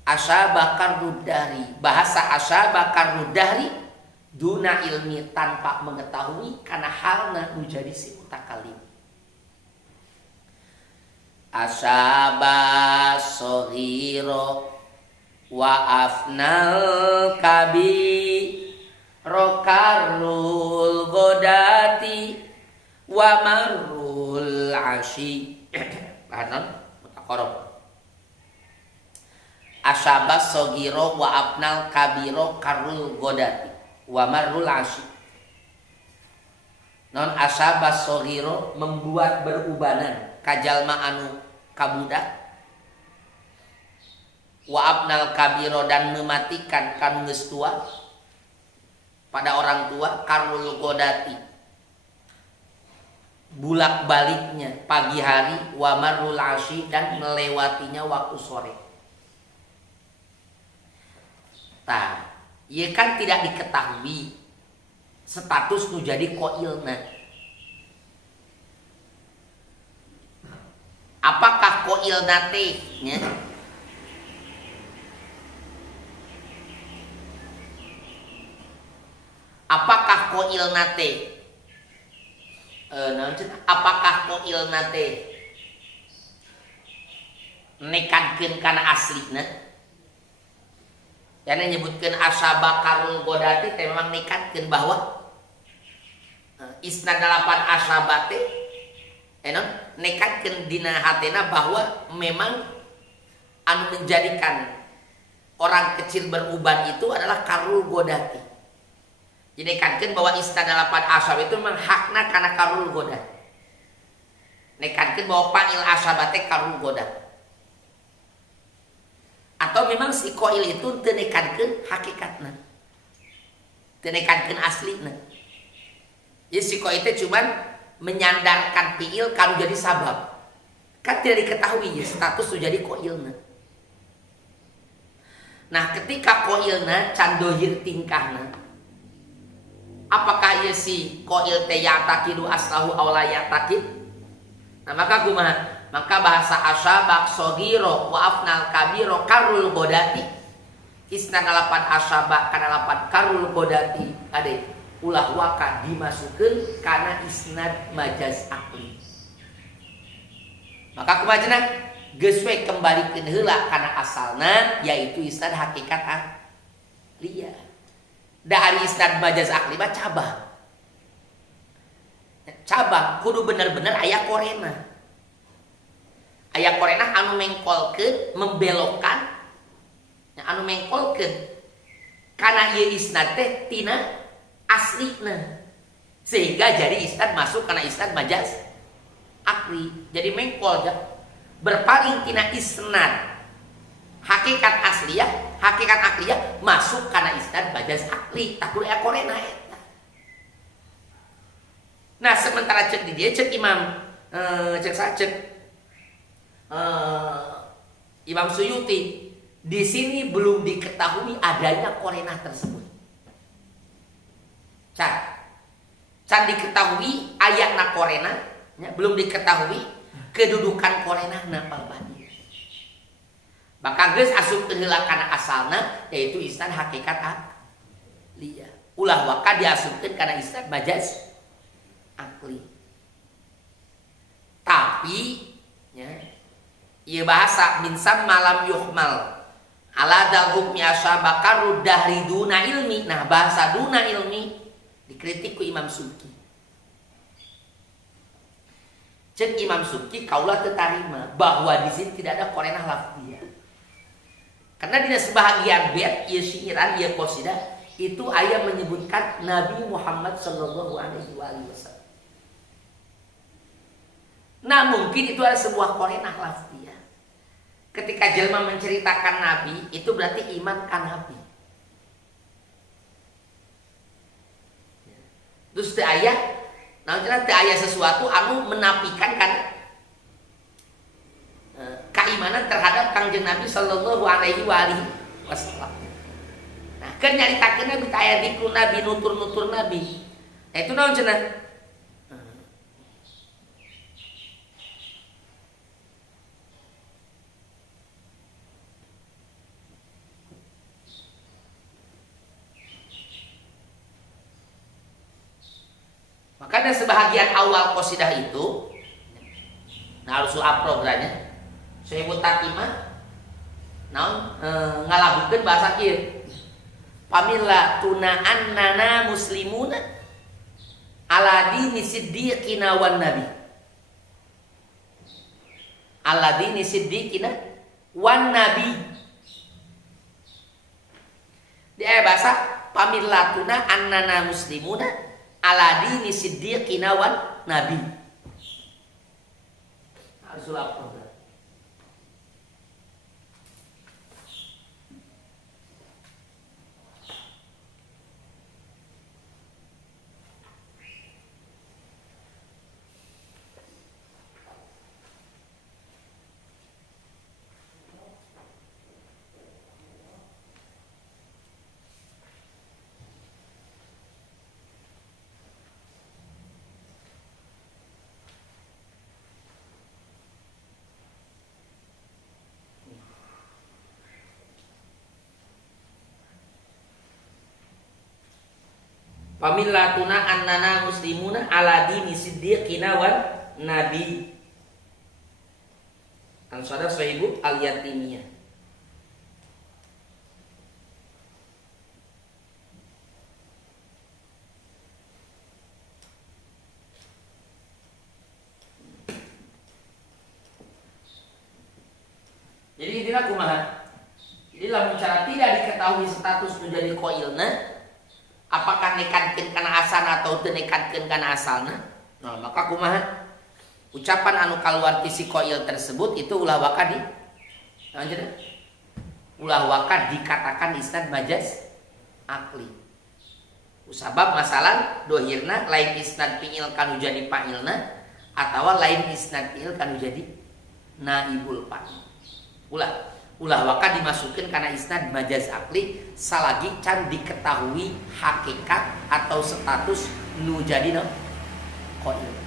Asyaba karudari, bahasa asyaba karudari duna ilmi, tanpa mengetahui karena halna nu jadi si mutakalim. Asyaba sohiro wa afnal kabi rokarul godati wa marul ashi. Lahanan mutakorob. Asyaba sogiro wa afnal kabiro karul godati wa marul ashi. Non asyaba sogiro membuat berubanan kajalma anu kabudak, wa abnal kabiro dan mematikan kanu geus tua pada orang tua, karul godati bulak baliknya pagi hari, wa marul ashi dan melewatinya waktu sore. Tah, ieu kan tidak diketahui status nu jadi qailna. Apakah qail nate nya? Apakah qail nate? Apakah qail nate nekadkeun kana aslina? Yana nyebutkeun asyaba karul godati teh memang nekadkeun bahwa isnad dalapan asyaba teh nekatkeun dina hatena bahwa memang anu menjadikan orang kecil beruban itu adalah karul godati. Jadi nekatkeun bahwa isnad dalapan asyab itu memang hakna karena karul godati. Nekatkeun bahwa fa'il asyab teh karul godati. Atau memang si qail itu teu nekatkeun hakikatna. Teu nekatkeun aslina. Jadi si qail teh cuman menyandarkan fiil kan jadi sabab, kan tidak diketahui ya status itu jadi qailna. Nah ketika qailna can dohir tingkahna, apakah ieu si qail teh ya'taqidu aslahu aw la ya'taqid? Nah maka kumaha? Maka bahasa asyabak sogiro wa afnal kabiro karul godati, isna dalapan asyabak kana dalapan karul godati ade ulah waka dimasukkan karena isnad majaz akli. Maka kumajana geus we kembalikeun heula kana asalna yaitu isnad hakikat akliyah. Da ari isnad majaz akli mah cabang. Cabang kudu bener-bener aya korena. Aya korena anu mengkolkeun, membelokkan, anu mengkolkeun kana ieu isnad teh tina aslina, sehingga jadi isnad masuk karena isnad majaz akli. Jadi mengkol berpaling tina isnad hakikat asliyah masuk karena isnad majaz akli. Tak kudu aya korena eta. Nah sementara cek di dia cek imam Imam Suyuti di sini belum diketahui adanya korena tersebut. Can diketahui ayatna korena ya, belum diketahui kedudukan korena napal badi. Maka geus asupkeun heula kana asalna yaitu isnad hakikat akliyah. Ulah waka diasupkeun kana isnad majaz akli. Tapi ya ieu bahasa min malam yuhmal ala dal hukmi asyaba karud dahri duna ilmi. Nah bahasa duna ilmi dikritik ku Imam Subki. Cek Imam Subki kaulah tertarima bahwa di sini tidak ada korenah lafziyah. Karena di sebahagian bait ieu syiiran ieu qasidah itu aya menyebutkan Nabi Muhammad sallallahu alaihi wasallam. Nah mungkin itu ada sebuah korenah lafziyah. Ketika jelma menceritakan Nabi itu berarti iman kan Nabi. Terus teu aya, naon cenah teu aya sesuatu anu menafikan kan keimanan terhadap Kangjeng Nabi sallallahu alaihi wasallam. Nah, keur nyaritakeun Nabi aya dikru Nabi, nutur-nutur Nabi. Nah, itu naon cenah? Makanya sebahagian awal qasidah itu, nah harus programnya, saya buat takimah, nah ngalabukeun bahasa kieu, pamila tuna annana muslimuna ala dini siddiqina wan nabi, ala dini siddiqina wan nabi. Di bahasa pamila tuna annana muslimuna ala dini siddiqina wan nabi. Harus lapor. Pamilatuna annana muslimuna ala dini siddiqina wan nabi. Ansada Sohibu al-Yatimiyah. Jadi intinya kumaha? Jadi lamun cara tidak diketahui status menjadi qailna, apakah nekadkeun kana asana atau teu nekadkeun kana asalna? Nah, maka kumaha? Ucapan anu kaluar ti si qail tersebut itu ulah waka di lanjutna. Ulah waka dikatakan isnad majaz akli. Sabab masalah dohirna lain isnad fi'il kanu jadi fa'ilna atawa lain isnad fi'il kanu jadi naibul fa'il. Ulah waka dimasukkan karena isnad majaz akli salagi can diketahui hakikat atau status nu jadi no qail.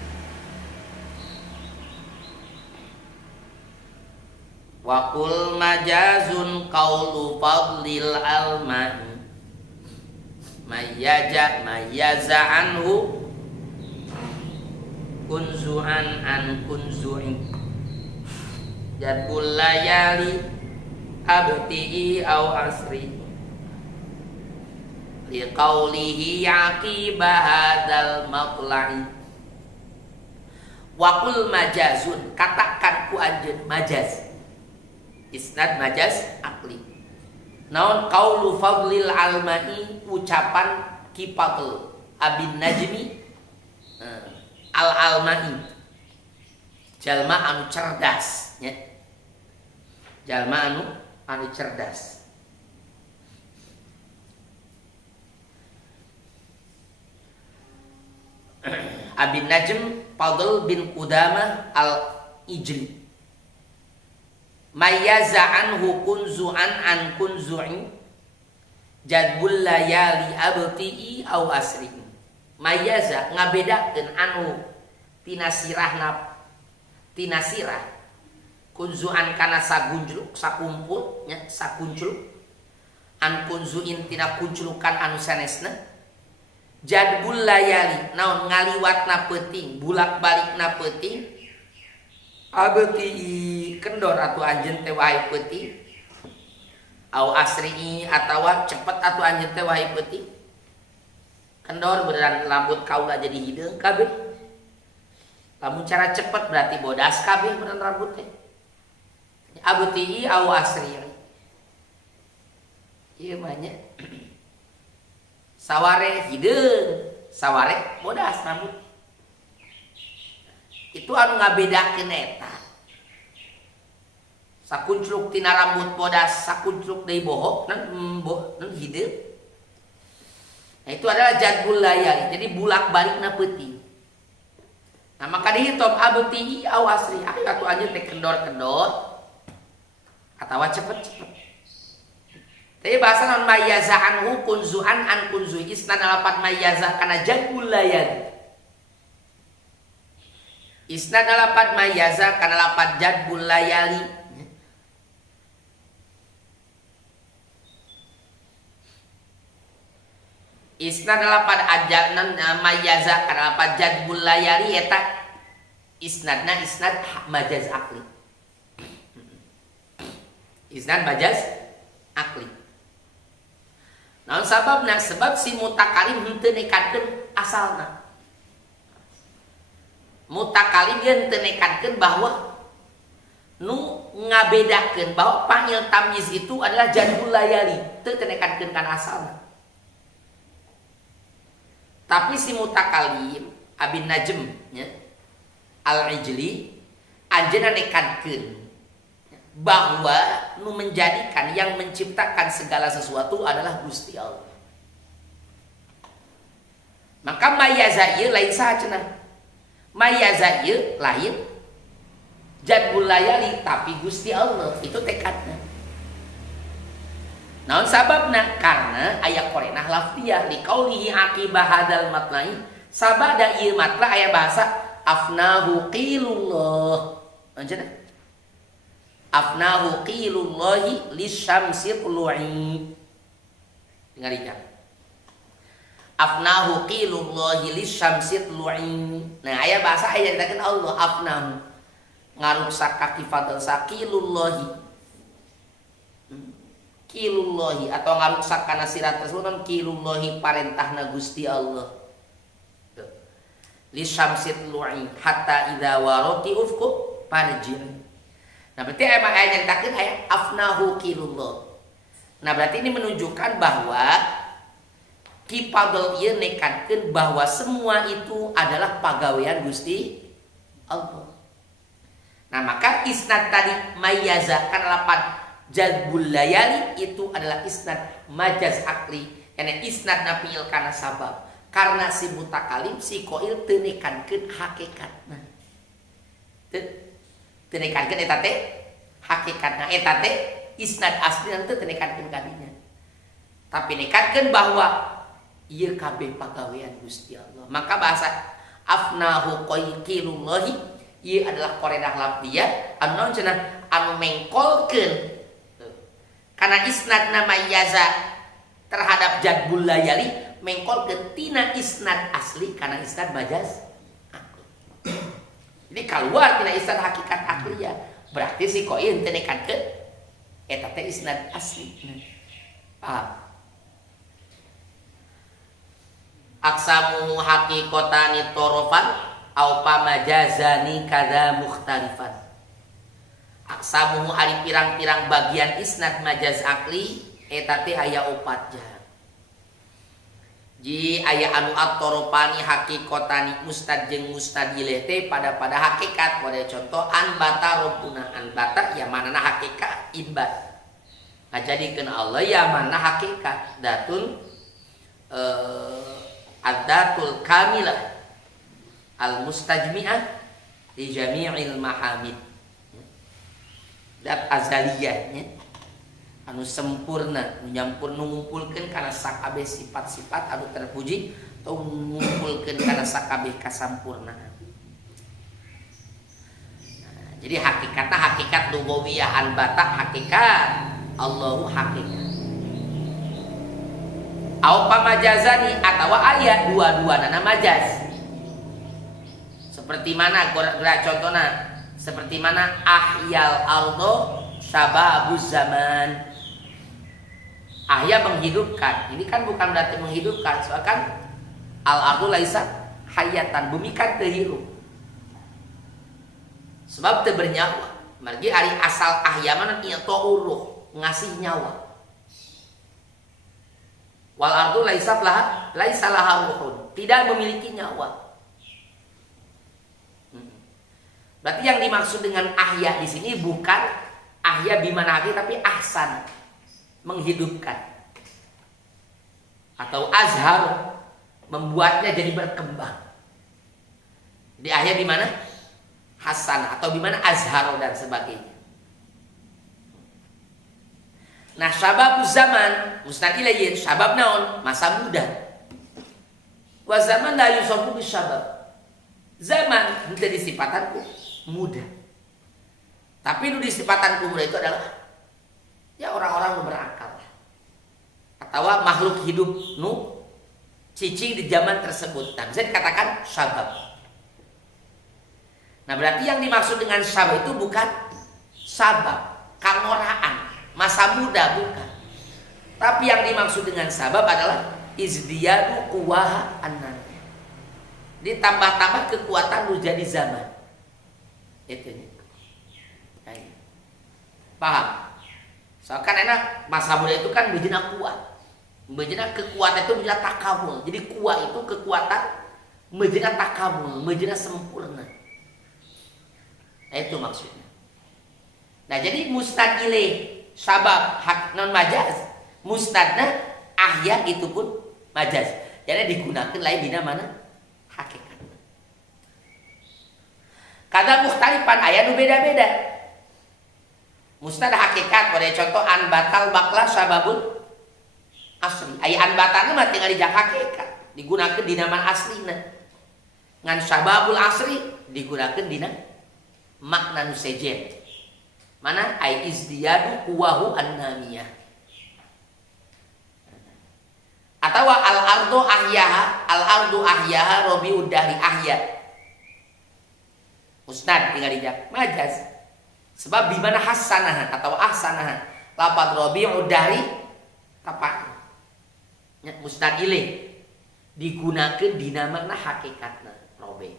Wa qul majazun qaulu fadlil alman mayyaza anhu kunzu'an an kunzu'in jadbul layali abti'i aw asri liqaulihi aqiba hadzal matla'i. Wa qul majazun, katakan ku anjeun majaz isnad majaz akli. Naon qaulu fadlil almai, ucapan ki Fadl abin najmi al almai, jalma anu cerdas nya, jalma anu cerdas. Abin Najm Fadl bin Qudamah al-Ijli mayyaza anhu kunzu'an an kunzu'in jadbul layali abti'i aw asri. Mayyaza ngabedakeun anhu tina sirah kunzu'an kana sagunjluk sakumpul nya sakuncluk an kunzu'in tina kunclukan anu sanesna jadbul layali naon ngaliwatna peuting bulak-balikna peuting abti kendor atuh anjeun teh wae peuting au asri atawa cepet atuh anjeun teh wae peuting. Kendor beneran rambut kaula jadi hideung kabeh. Lamun cara cepet berarti bodas kabeh beneran rambut teh. Abti au asri. Ieu mah nya saware hideung, saware bodas rambut. Itu anu ngabedakeun eta. Sakuncluk tina rambut bodas, sakuncluk deui bohok nan hideung. Nah, itu adalah jadbul layali. Jadi bulak-balikna peuting. Nah, maka dihitung abti au asri. Atuh anjeun teh kendor-kendor. atawa cepet-cepet. Tapi bahasa non mayyaza anhu kunzuan an kunzu isnad lapan mayyaza kana jadbul layali. Isnad lapan mayyaza kana lapan jadbul layali. Isnad lapan ajanan mayyaza kana lapan jadbul layali eta isnadna isnad majaz akli. Isnad majaz akli. Naon sababna? Sebab si mutakalim henteu nekadkeun asalna. Mutakalim dia henteu nekadkeun bahwa nu ngabedakeun bahwa panggil tamyiz itu adalah jadbul layali, teu nekadkeun kana asalna. Tapi si mutakalim Abin Najm nya Al-Ijli anjeunna nekadkeun bahwa nu menjadikan yang menciptakan segala sesuatu adalah Gusti Allah. Maka mayyaza ieu lain saha cenah. Mayyaza ieu lain jadbul layali tapi Gusti Allah itu tekadna. Naon sababna? Karena aya qorenah lafdiyah liqaulihi aqibah hadzal matla'i sabada ieu matla aya bahasa afnahu qilullah. Anjeunna afnahu qilullahi lisyamsi tulu'i. Ngarinya. Afnahu qilullahi lisyamsi tulu'i. Nah, aya bahasa aya ditakeun Allah afnahu. Ngaruksak kaki fadl saqilullahi. Qilullahi atau ngaruksak kana sirat tersebut qilullahi parentahna Gusti Allah. Lisyamsi tulu'i hatta idza warati ufqu farjin. Nah berarti ayat nyeritakan ayat afnahu qilullah. Nah berarti ini menunjukkan bahwa kipadol ieu nekadkeun bahwa semua itu adalah pagawean Gusti Allah. Nah maka isnad tadi mayyaza kana lapan jadbul layali itu adalah isnad majaz akli, yani isnad nafiil kana sabab. Karena si mutakalim si qail teu nekadkeun hakikatna. Tenekadkeun eta teh hakikatna eta teh isnad asli teh tenekadkeun kadinya. Tapi nekadkeun bahwa ieu kabeh pagawean Gusti Allah. Maka bahasa afnahu qailullahi ieu adalah qoredah lafdiyah anu cenah anu mengkolkeun kana isnadna mayyaza terhadap jadbul layali mengkolkeun tina isnad asli kana isnad majaz. Jadi keluar tina isnad hakikat akliyah. Berarti si qail teu nekadkeun eta teh isnad asli. Paham? Aksamu haqiqatani torofan au pamajazani kada mukhtalifan. Aksamu ari pirang-pirang bagian isnad majaz akli eta teh aya 4 jah. Ji aya anu at-torofani haqiqatani mustad jeung mustadileh teh pada hakikat. Pada contoh anbata rabbuna anbata ya manana hakikat imbat. Ngajadikeun Allah ya manana hakikat datun ad-datul kamilah al-mustajmi'ah li jami'il mahamid. Dat azaliyahnya anu sempurna, nyampurna ngumpulkeun kana sakabeh sifat-sifat anu terpuji atau ngumpulkeun kana sakabeh kasampurnaan. Nah, jadi hakikatna hakikat lugawiyah anbata hakikat Allahu hakikat. Au pamajazani atawa aya dua-duana majaz. Seperti mana gerak contohna? Seperti mana ahyal ardo syababuz zaman. Ahya menghidupkan. Ini kan bukan berarti menghidupkan, soalnya kan al-ardu laisa hayatan, bumi kan teu hirup. Sebab teu bernyawa. Margi ari asal ahya mana ieu uruh, ngasih nyawa. Wal ardu laisa laha ruhun, tidak memiliki nyawa. Berarti yang dimaksud dengan ahya di sini bukan ahya bimana tapi ahsan, menghidupkan, atau azhar, membuatnya jadi berkembang. Di ahya di mana? Hasan atau di mana azhar dan sebagainya. Nah sabab zaman musnad ilaih sabab naon masa muda. Wa zaman la yusabu bis sabab. Zaman henteu disifatan ku muda. Tapi nu disifatan ku muda itu adalah ya orang-orang nu berakal. Atau makhluk hidup nu cicing di zaman tersebut. Nah, bisa dikatakan sabab. Nah, berarti yang dimaksud dengan sabab itu bukan sabab, kangoraan, masa muda bukan. Tapi yang dimaksud dengan sabab adalah izdiyadu quwah anan. Ditambah-tambah kekuatan nu jadi zaman. Itu nya. Paham? Soalnya enak masa muda itu kan bejenak kuat. Bejenak kekuatan itu bejenak takamul. Jadi kuat itu kekuatan bejenak takamul, bejenak sempurna. Nah, itu maksudnya. Nah, jadi mustad ilaih sabab hak non majaz. Mustadna ahya itu pun majaz. Jadi digunakan lain dina mana? Hakikat. Kada mukhtalifan aya nu beda-beda. Mustad hakikat pada contoh an batal bakla sababun asli. Aya an batalna mah tinggal dijak hakikat, digunakan dina man aslina. Ngan sababul asli digunakan dina makna nu sejen. Mana ai izdiyadu quwahu annamiyah. Atau al-ardu ahyaha rabiud dari ahya. Mustad tinggal dijak majaz. Sebab bimana hasanah atau ahsanah lafaz rabi'u dari tepat. Ya, mustad ilaih digunakan dina makna hakikatna rabi.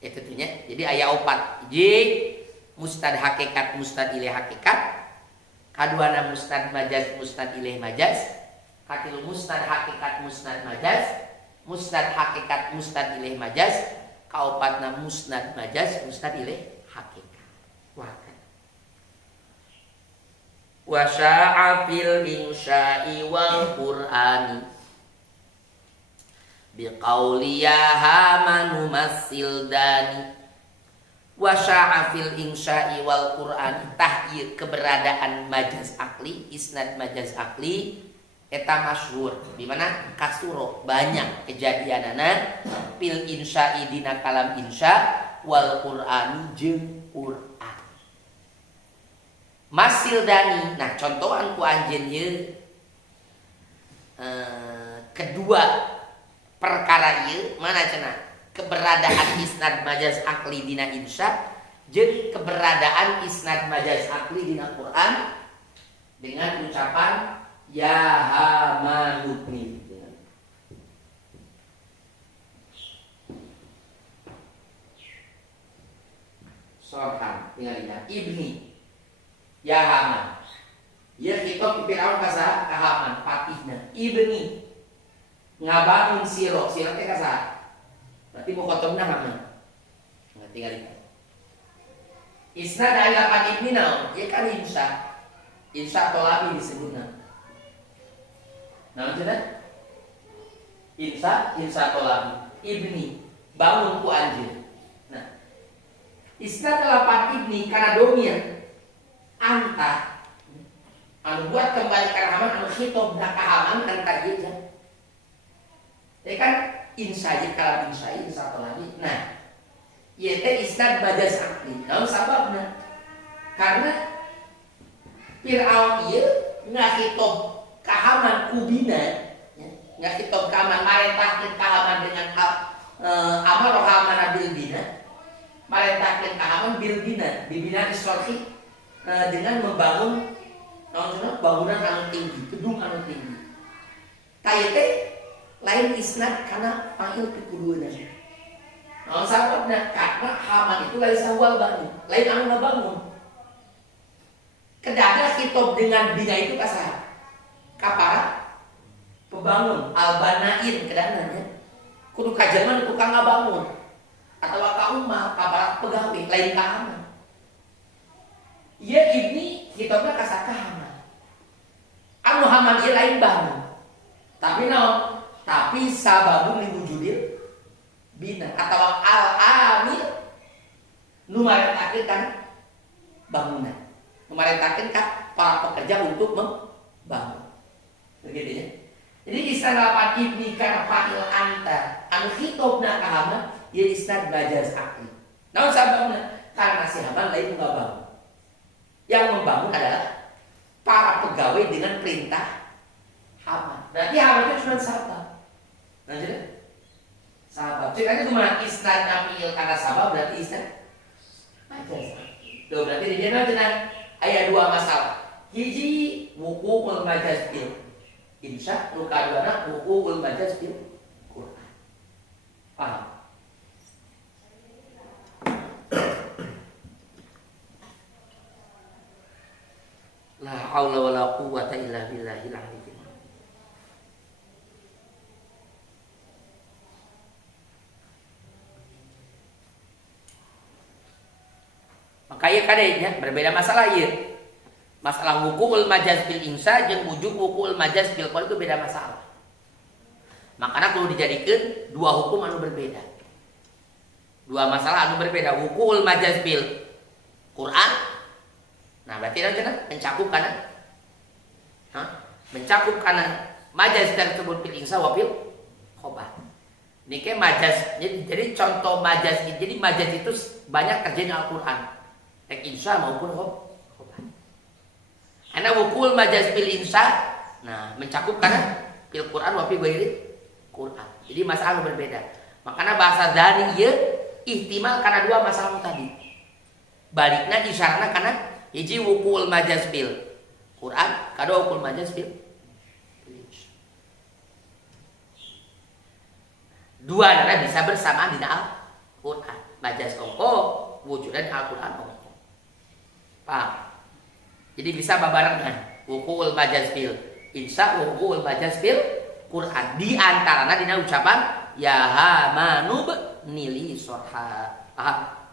Itu tunya. Jadi aya 4. J mustad hakikat, mustad ilaih hakikat. Kaduana mustad majaz, mustad ilaih majaz. Katilu mustad hakikat, mustad majaz. Mustad hakikat, mustad ilaih majaz. Kaopatna musnad majaz, mustad ilaih hakikat. Wa sya'a fil insya'i wal qur'ani biqauli ya hamanu masil dani. Wa sya'a fil insya'i wal qur'ani tahyi keberadaan majaz akli, isnad majaz akli eta masyhur di mana kasuro banyak kejadianana fil insya'i dina kalam insya wal qur'ani jeung Qur'an. Masil dani, nah contohan ku anjeun ye kedua perkara ieu mana cenah keberadaan isnad majaz akli dina insya jeung keberadaan isnad majaz akli dina Qur'an dengan ucapan ya hamanubni. Sohan tinggal ingat ibni ya Haman. Ya kita Firaun kasa ka Haman patihna ibni ngabangun siro teh kasa. Berarti mukotomna Haman. Nah, tinggal ingat. Isnad dari lapan ibni naon? Ya kan insya. Insya tolabi disebutna. Naon cenah? Insya tolabi. Ibni bangun ku anjeun. Isnad lapan ibni karena domir anta anu buat kembali ke Haman anu khitob na ka Haman kan kajeja. Ya kan insya kalam insya lagi. Nah, ieu teh isnad majaz akli. Naon sababna? Karena Firaun ieu ngakhitob ka Haman kubina, ngakhitob ka Haman marentahkeun ka Haman dengan amar Haman bil bina. Marentahkeun ka Haman bil bina, dibina disorti dengan membangun bangunan anu tinggi, gedung anu tinggi. Taya teh lain isnad karena panggil pikudueuna. Naon sababna? Karena Haman itu lain sawal bangun, lain anu ngabangun. Kedaga khitob dengan bina itu kasaha? Kapara pembangun, albanain kedananya. Kudu kajaman tukang ngabangun. Atau ka umah kapara pegawai lain ka Haman. Ieu ibni hitobna kasaka Haman. Anu Haman ieu lain bangun. Tapi naon? Tapi sababun liwujudil bina atau al-amil nu marentakeun kana bangunan. Nu marentakeun ka para pekerja untuk membangun. Begitu ya. Jadi isnad lapan ibni kana fa'il anta anu khitobna kahama ieu isnad majaz akli. Naon sababna? Karena si Haman lain bangun. Yang membangun adalah para pegawai dengan perintah Haman. Berarti Haman itu cuma sabab. Nah, jadi sabab. Ceritanya cuma isnad nafil karena sabab berarti isnad majaz. Tuh berarti di mana cenah aya dua masalah. Hiji wuqu'ul majaz bil insya, nu kaduana wuqu'ul majaz bil Quran. Paham? La haula wala quwwata illa billahil aliyyil. Maka ieu kadenya berbeda masalah ieu. Masalah wuqu'ul majaz bil insya jeung wujub wuqu'ul majaz bil qaul itu beda masalah. Makanya perlu dijadikeun dua hukum anu berbeda. Dua masalah anu berbeda, wuqu'ul majaz bil Quran. Nah, berarti cenah mencakup kana mencakup kana majaz tersebut bil insya wa bil khobar. Niki majaz, jadi contoh majaz, jadi majaz itu banyak terjadi di Al-Qur'an. Baik insya maupun khobar. Ana wuqu'ul majaz bil insya, nah mencakup kana bil Quran wa bil ghairi Quran. Jadi masalah berbeda. Makanya bahasa dari ieu ihtimal kana dua masalah tadi. Balikna isyarana kana hiji wuqu'ul majaz bil Quran, kadua wuqu'ul majaz bil insya. Dua nana bisa bersamaan di Al-Quran. Majaz ongko wujudan Al-Quran ongko. Paham? Jadi bisa babarengan wuqu'ul majaz bil insya wuqu'ul majaz bil Quran. Di antarana dina ucapan ya Hamanub nili sorha. Paham?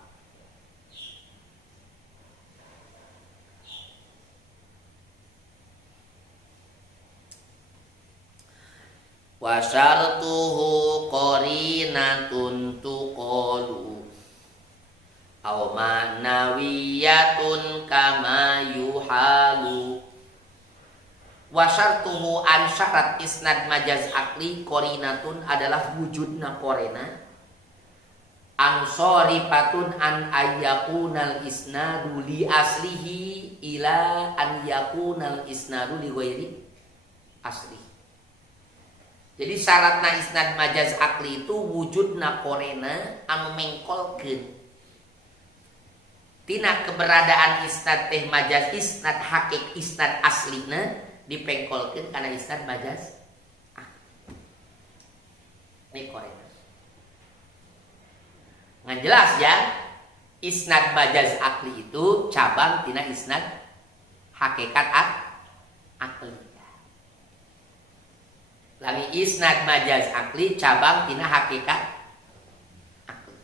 Wa syartuhu qarinatun tuqalu aw ma'nawiyatun kama yuhalu. Wa syartuhu an syarat isnad majaz akli qarinatun adalah wujudna qarina an sharifatun an ayyakunal isnadu li aslihi ila an yakunal isnadu li ghairi asli. Jadi syaratna isnad majaz akli itu wujudna qarina anu mengkolkeun tina keberadaan isnad teh majaz isnad hakik isnad aslina dipengkolkeun kana isnad majaz ini qarina. Ngan jelas ya, isnad majaz akli itu cabang tina isnad hakikat akli. Lagi isnad majaz akli cabang tina hakikat akli.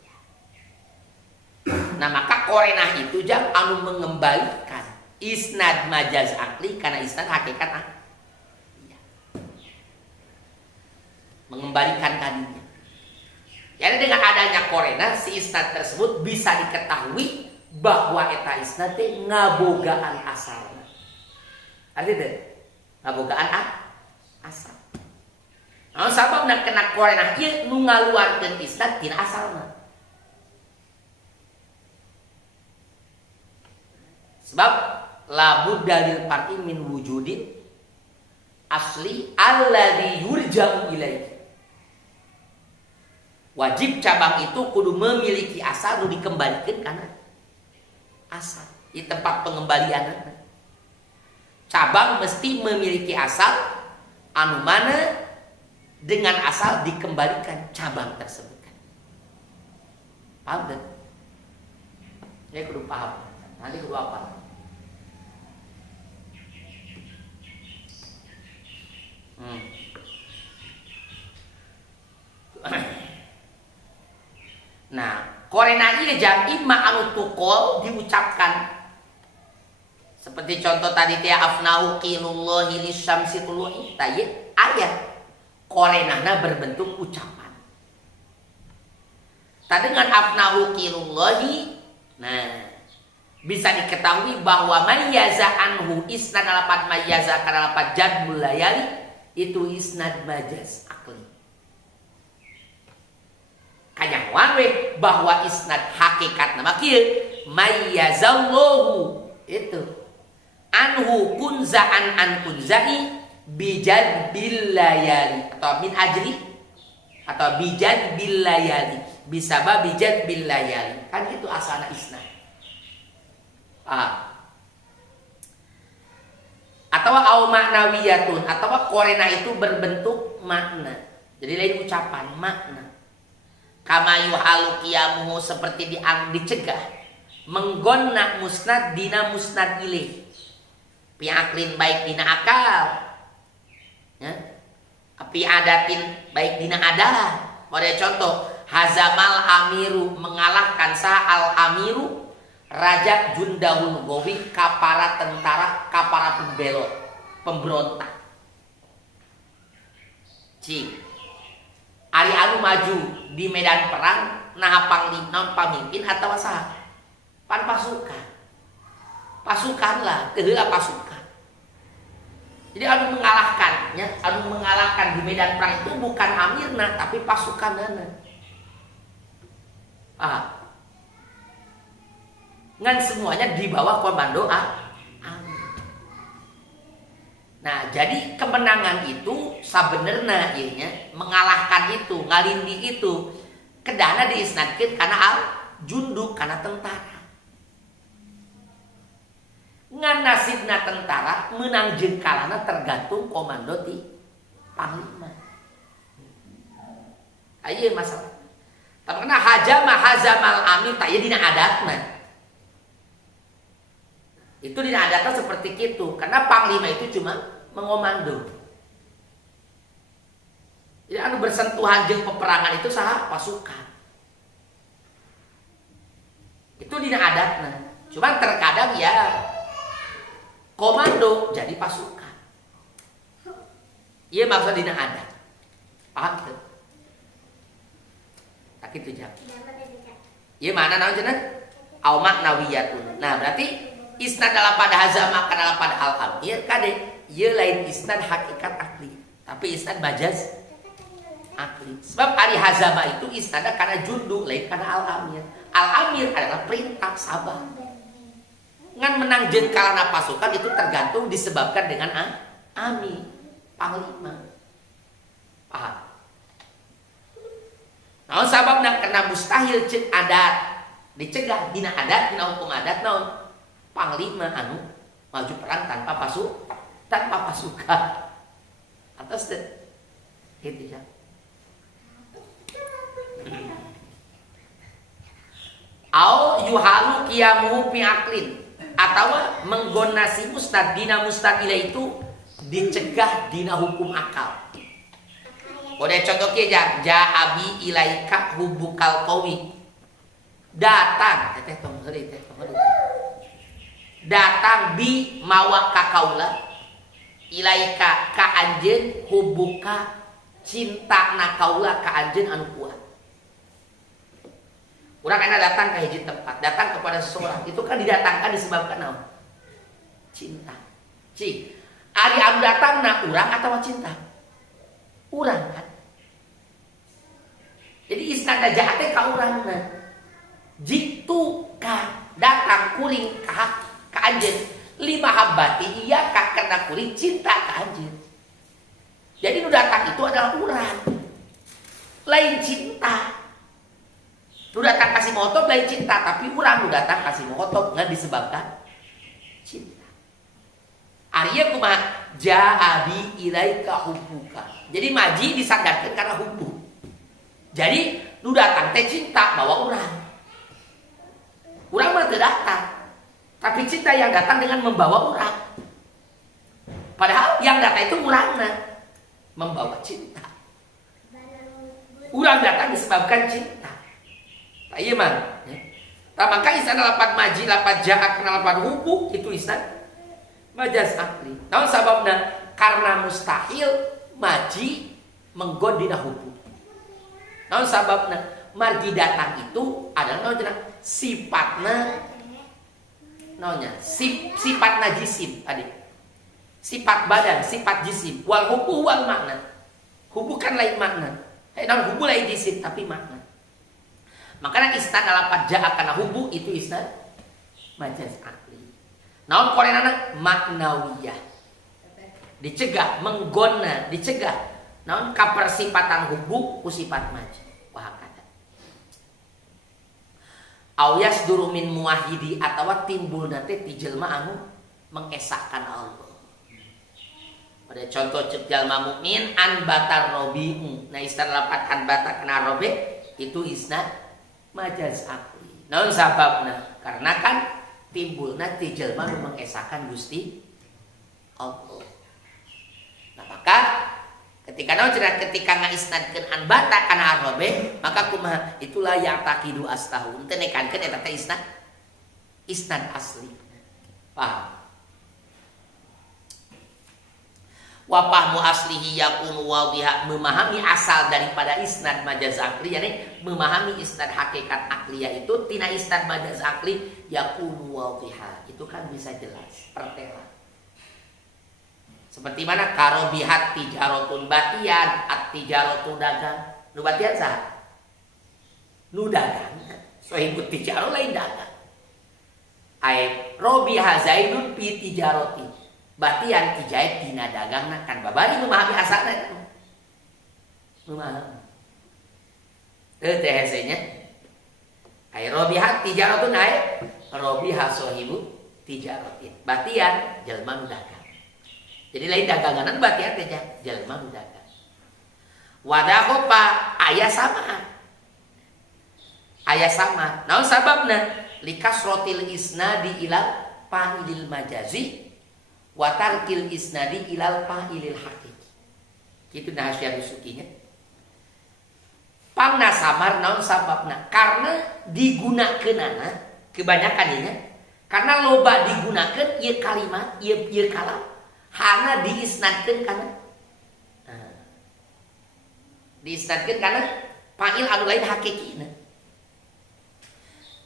Nah maka qarinah itu jang anu mengembalikan isnad majaz akli karena isnad hakikat akli. Mengembalikan tadinya. Jadi dengan adanya qarinah si isnad tersebut bisa diketahui bahwa eta isnad teh ngabogaan asalna. Artinya ngabogaan asal. Nah, sabab nak kena qarinah ieu nu ngaluarkeun isnad tina asalna. Sebab la budda lil far'i min wujudin asli alladzi yurja'u ilaihi. Wajib cabang itu kudu memiliki asal nu dikembalikan kana asal di tempat pengembalianna. Cabang mesti memiliki asal anu mana dengan asal dikembalikan cabang tersebut. Paham kan? Ini kudu paham. Nanti kudu apa? Nah, qarinah ieu jang imma anu tuqol diucapkan. Seperti contoh tadi teh afnahu qilullahi lisyamsi tulu'i. Tah ieu ayat qarinahna berbentuk ucapan. Tadi dengan afnahu qilullahi. Nah, bisa diketahui bahwa mayyaza anhu isnad alapad mayyaza kana alapad jadbul layali itu isnad majaz akli. Kanyahoan we bahwa isnad hakikat nama kieu mayyazallahu itu anhu kunzaan an kunzai bijadbil layali atau min ajli atau bijadbil layali bisabab bijadbil layali kan itu asalna isnad. Atau au maknawiyatun atau korena itu berbentuk makna. Jadi lain ucapan makna. Kama yuhalu qiyamuhu seperti dicegah menggonna musnad dina musnad ilaih. Piaklin baik dina akal. Ya. Api adatin baik dina adalah. Pada contoh hazamal amiru mengalahkan sa al amiru Raja Jundahul Gowi kapara tentara kapara pemberontak. Ari anu maju di medan perang nah panglima pamimpin atau saha? Pan pasukan. Pasukan lah, keheula pasukan. Jadi anu mengalahkan, ya, anu mengalahkan di medan perang itu bukan amirna tapi pasukanana. Ngan semuanya di bawah komando amir. Nah, jadi kemenangan itu sabenerna ieu mengalahkan itu, ngalindi itu kedana diisnadkeun kana al junduk kana tentara. Ngan nasibna tentara menang jeung kalana tergantung komando ti panglima. Ayeuna masalah. Tapi hazamal amir tak ya dina adatna. Itu dina adatnya seperti itu karena panglima itu cuma mengomando. Jadi anu bersentuhan jeung peperangan itu saha pasukan. Itu dina adatna. Cuma terkadang ya komando jadi pasukan. Iya maksud dina adat. Paham tuh? Tak kitu jam. Iya mana naon cenah? Au maknawiyatun. Nah, berarti isnad dalam pada hazama kana pada al amir kade ieu lain isnad hakikat akli tapi isnad majaz akli. Sebab ari hazama itu isnadna kana jundu lain kana al amir. Al amir adalah perintah sabar. Ngan menang jeung kalana pasukan itu tergantung disebabkan dengan amir panglima. Paham? Naon sababna karena mustahil cek adat dicegah dina adat dina hukum adat naon panglima anu maju perang tanpa pasukan atas deh gitu ya. Au yuhalu qiyamuhu fi aklin atau menggonasi mustad dina mustaqila itu dicegah dina hukum akal. Boleh contoh kieu abi ilaika hubukal qawi datang teteh tong heureuy teh datang bi mawa ka kaula ilaika ka anjeun hubuka cinta na kaula ka anjeun anu kuat. Urang kana datang ka hiji tempat, datang kepada seseorang, itu kan didatangkan disebabkan naon? Cinta. Ari anu datangna urang atawa cinta? Urang kan. Jadi isnad jahat teh ka urangna. Jitu ka datang kuring ka anjeun lima habati iya ka karena kuring cinta ka anjeun. Jadi nu datang itu adalah urang. Lain cinta. Nu datang kasih mohotob lain cinta, tapi urang nu datang kasih mohotob ngan disebabkan cinta. Arya kumaha ja'abi ilaika hubbuka. Jadi maji disandarkeun karena hubbu. Jadi nu datang teh cinta bawa urang. Urang mah teu datang. Tapi cinta yang datang dengan membawa urang. Padahal yang datang itu urangna membawa cinta. Urang datang disebabkan cinta. Nah, iya mah. Nah, maka isnad lapan maji, lapan ja'a, kana lapan hubbu itu isnad majaz akli. Naon sababna? Karena mustahil maji menggon dina hubbu. Naon sababna? Margi datang itu adalah naon cenah sifatna naonnya sifat najisim adik, sifat badan, sifat jisim, wal hubu wal makna. Hubu kan lain makna, naon hubu lain jisim tapi makna. Makanya isnad lapat jaa kana hubu itu isnad majaz akli. Naon korenana maknawiyah, dicegah menggona, dicegah naon kapersifatan hubu ku sifat majaz. Wah kata awyas duru min muwahhidi atawa timbul nate ti jelema anu mengesahkan Allah. Pada contoh cek jalma mukmin anbatar robi'u. Nah isnad lapat anbata kana robi itu isnad majaz akli. Naon sababna? Karena kan timbulna ti jelema nu mengesahkan Gusti Allah. Nah maka ketika ngaisnadkeun anbata kana robi maka kumaha itulah yang takidu astahun teu nekankeun eta teh isnad asli. Paham? Wapahmu aslihi yakunu wadhiha, memahami asal daripada isnad majaz akli, yakni memahami isnad hakikat akliyah itu tina isnad majaz akli yakunu wadhiha, itu kan bisa jelas pertela. Seperti mana karobihat tijarotun batian, at-tijaratu dagang. Nu batian saha? Nu dagang. Sohibut tijaro lain dagang. Ai robiha zaidun fi tijaroti. Batian tijait dina dagangna kan babari memahami asalna itu. Memahami. Teu teh hesenya. Ai robihat tijaratun ai robiha sohibu tijarotin. Batian jelema nu dagang. Jadi lain daganganan batian teh jelema nu dagang. Wadakopa aya sama. Aya sama. Naon sababna? Likasrotil isnadi ilal fa'ilil majazi wa tarkil isnadi ilal fa'ilil haqiqi. Kitu nah hasyiah rusukinya. Pangna samar naon sababna? Karena digunakeunana kebanyakan ieu karena loba digunakeun ieu kalimat, ieu kalam hana diisnadkeun kana diisnadkeun kana fa'il anu lain haqiqina.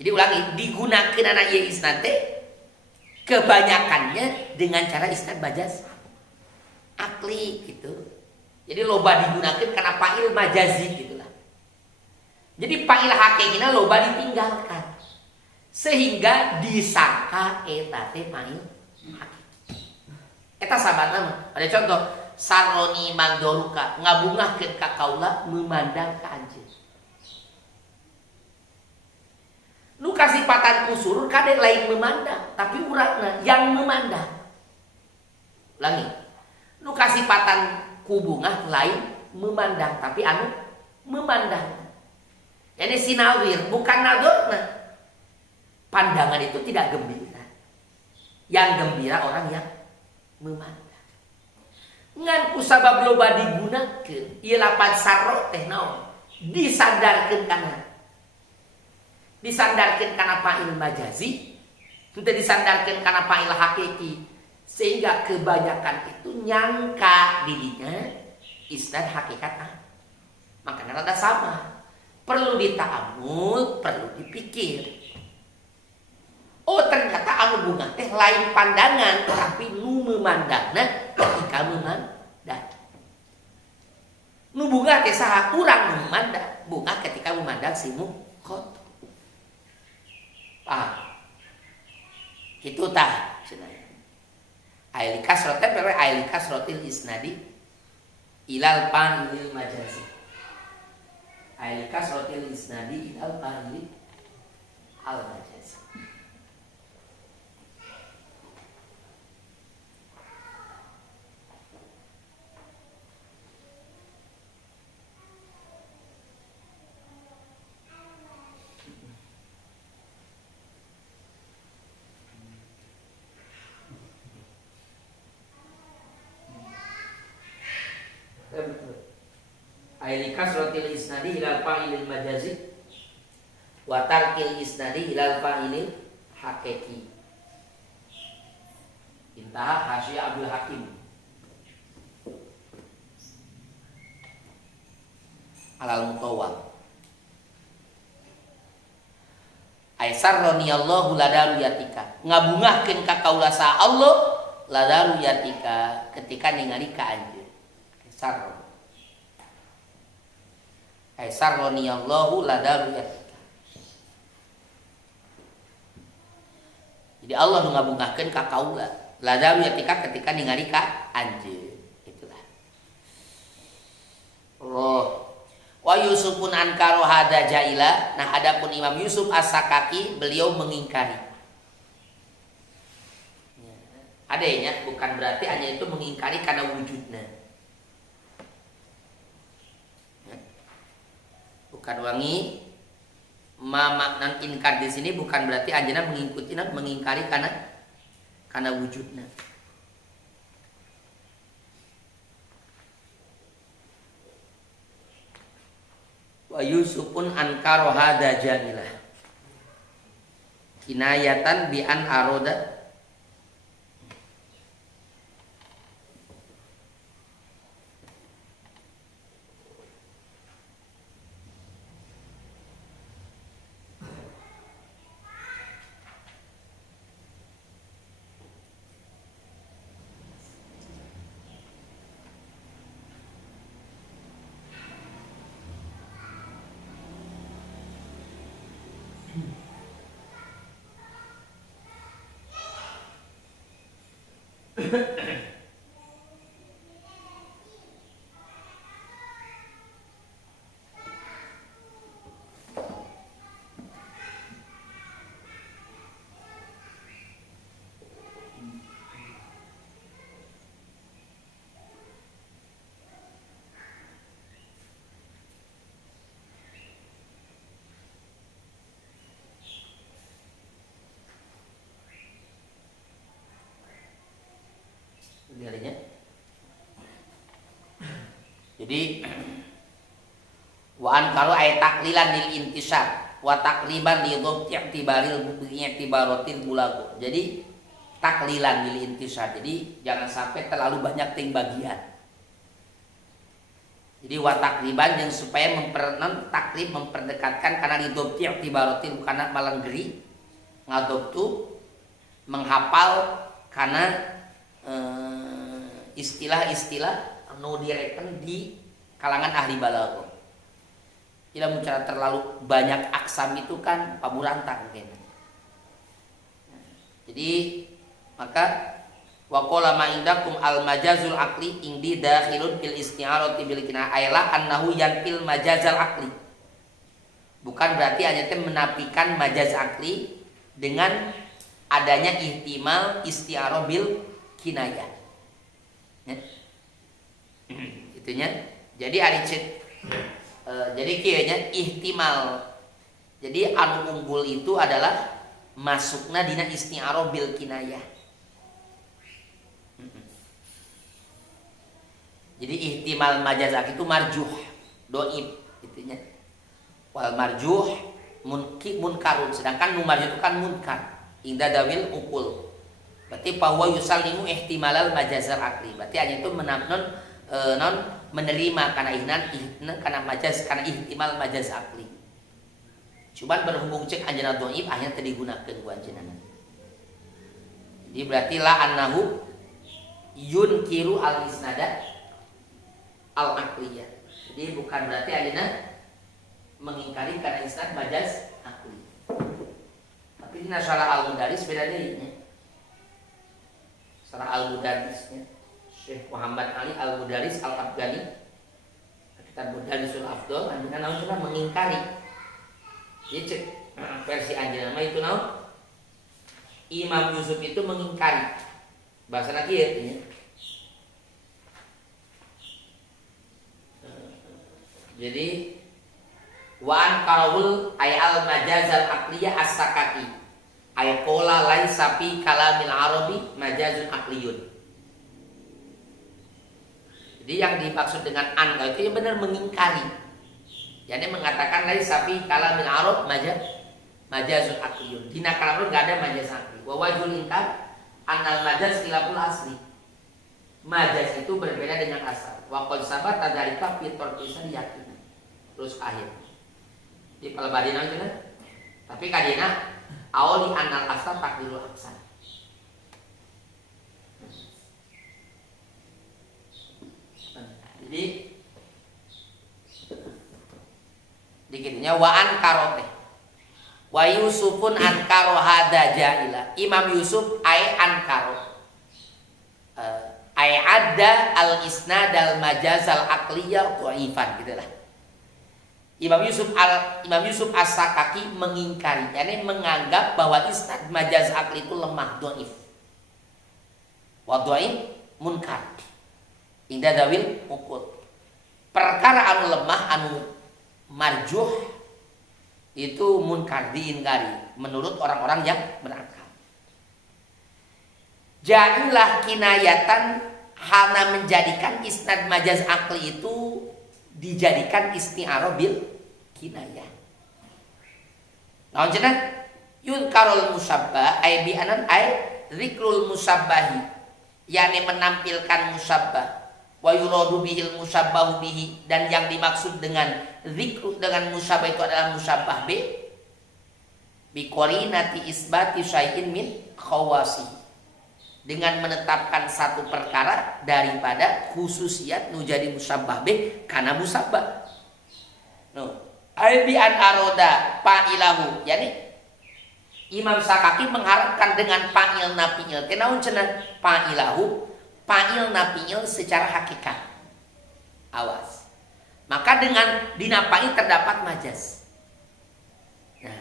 Jadi ulangi, digunakeunana ieu isnad teh kebanyakannya dengan cara isnad majaz akli gitu. Jadi loba digunakan karena fa'il majazi gitulah. Jadi fa'il hakikina loba ditinggalkan sehingga disangka eta teh fa'il hakiki. Eta sabana mah. Ada contoh saroni mandoruka ngabungahkeun ka kaula memandang ka anjeun. Nu kasipatan kusur kade lain memandang, tapi uratna yang memandang. Ulangi. Nu kasipatan kubungah lain memandang, tapi anu memandang. Ini sinawir bukan nadorna. Pandangan itu tidak gembira. Yang gembira orang yang memandang. Ngan kusabab loba digunakeun, ieu lapan sarro teh naon? Disandarkeun kana fa'il majazi, itu disandarkan karena fa'il hakiki, sehingga kebanyakan itu nyangka dirinya isnad hakikat. Makanya rada sama, perlu dita'amul, perlu dipikir. Oh ternyata anu bunga teh lain pandangan, tapi nu memandangna ketika memandang. Nu bunga teh saha urang nu memandang, bunga ketika memandang si mukhot. Itu tah cenah. Ail kasroten berarti ail kasrotil isnadi ilal fa'ilil majazi. Ail kasrotil isnadi ilal fa'ilil al majazi. Ail kasrotil isnadi ilal fa'ilil majazi wa tarkil isnadi ilal fa'ilil haqiqi. Intaha Hasyiah Abdul Hakim. Alal mutawwal. Ay Sarroniyallahu ladaruyatika ngabungahkeun ka kaula sa Allah ladaruyatika ketika ningali ka anjeun. Sarroniyallahu ladaruyatika. Jadi Allah nu ngabungahkeun ka kaula ladaruyatika ketika ningali ka anjeun. Itulah. Wa Yusufun ankaro hada jaila. Nah, adapun Imam Yusuf As-Sakaki beliau mengingkari. Adanya bukan berarti hanya itu mengingkari karena wujudnya. Bukan wangi makna inkar di sini bukan berarti anjeunna mengikuti mengingkari karena wujudnya. Wa Yusufun ankaro hada jamilah kinayatan bi an aroda Adanya. Jadi wa ankaro ay taklilan lil intisar wa takliban li dhabti i'tibaratil bulago. Jadi taklilan lil intisar. Jadi jangan sampai terlalu banyak ting bagian. Jadi wa takliban yang supaya taklib memperdekatkan karena li dhabti i'tibaratil karena malanggeri ngadobtu menghafal karena istilah-istilah nu direken di kalangan ahli balaghah. Tidak mencara terlalu banyak aksam itu kan paburantang mungkin. Jadi maka wa qala ma indakum al majazul aqli indi dakhilun fil isti'arati bil kinayah annahu yanfil majazal aqli. Bukan berarti hanya menafikan majaz aqli dengan adanya ihtimal isti'arah bil kinayah. Ya. Itunya. Jadi aricit jadi kayaknya ihtimal. Jadi anu unggul itu adalah masukna dina isti'arah bil kinayah. Jadi ihtimal majaz itu marjuh, doib itunya. Wal marjuh munkarun, sedangkan nu marjuh itu kan munkar. Inda dawil ukul. Berarti bahwa yusallimu ihtimalal majazal akli. Berarti hanya itu menerima karena karena majaz karena ihtimal majaz akli. Cuman berhubung cek anjeunna dhaif akhirnya teu digunakeun ku anjeunna. Jadi berarti la annahu yunkiru al isnada al aqliyah. Jadi bukan berarti anjeunna mengingkari karena isnad majaz akli. Tapi di nasalah al-mudaris beda deui. Sarah al-Mudarisnya Syekh Muhammad Ali al-Mudaris al-Afghani kitab Mudarisul Afdal anjeunna naon cenah mengingkari. Ieu cek versi anjeunna mah itu naon? Imam Yusuf itu mengingkari. Bahasana kieu nya. Jadi wa an qaul ay al majazal aqliyah as-sakaki ay qala laisa fi kalamil arabi majazun aqliyun. Jadi yang dimaksud dengan an itu ya benar mengingkari. Yani mengatakan laisa fi kalamil arab majazun aqliyun. Dina kalam enggak ada majaz aqli. Wa wajhul inkar annal majaz khilaful asli. Majaz itu berbeda dengan asal. Wa qad sabata dzalika fi tarkisan yakin. Terus akhir. Di palebadina aja. Tapi kadina Auli anal asal takdirul aksan. Jadi dikitnya wa ankaro teh. Wa Yusufun ankaro hada jaila. Imam Yusuf ay ankaro. Ay ada al isnad al majaz al aqliyah dhaifan gitulah. Imam Yusuf As-Sakaki mengingkari, yakni menganggap bahwa isnad majaz akli itu lemah, dhaif. Wa dhaif munkar. Inda dawil ukul. Perkara anu lemah anu marjuh itu munkar diingkari menurut orang-orang yang berakal. Jadilah kinayatan hana menjadikan isnad majaz akli itu dijadikan isti'arah bil kinayah. Naon cenah? Yunkarul musabbah ay bi anan ay zikrul musabbahi, yakni menampilkan musabbah. Wa yuradu bihil musabbahu bihi, dan yang dimaksud dengan zikru dengan musabbah itu adalah musabbah bi qarinati isbati syai'in min khawasi, dengan menetapkan satu perkara daripada khususiat nu jadi musabbah be kana musabbah. Ai bi an aroda fa'ilahu, yani Imam Sakaki mengharapkan dengan fa'il nafi'il. Kenaun cenah fa'ilahu? Fa'il nafi'il secara hakikat. Awas. Maka dengan dinapai terdapat majaz. Nah,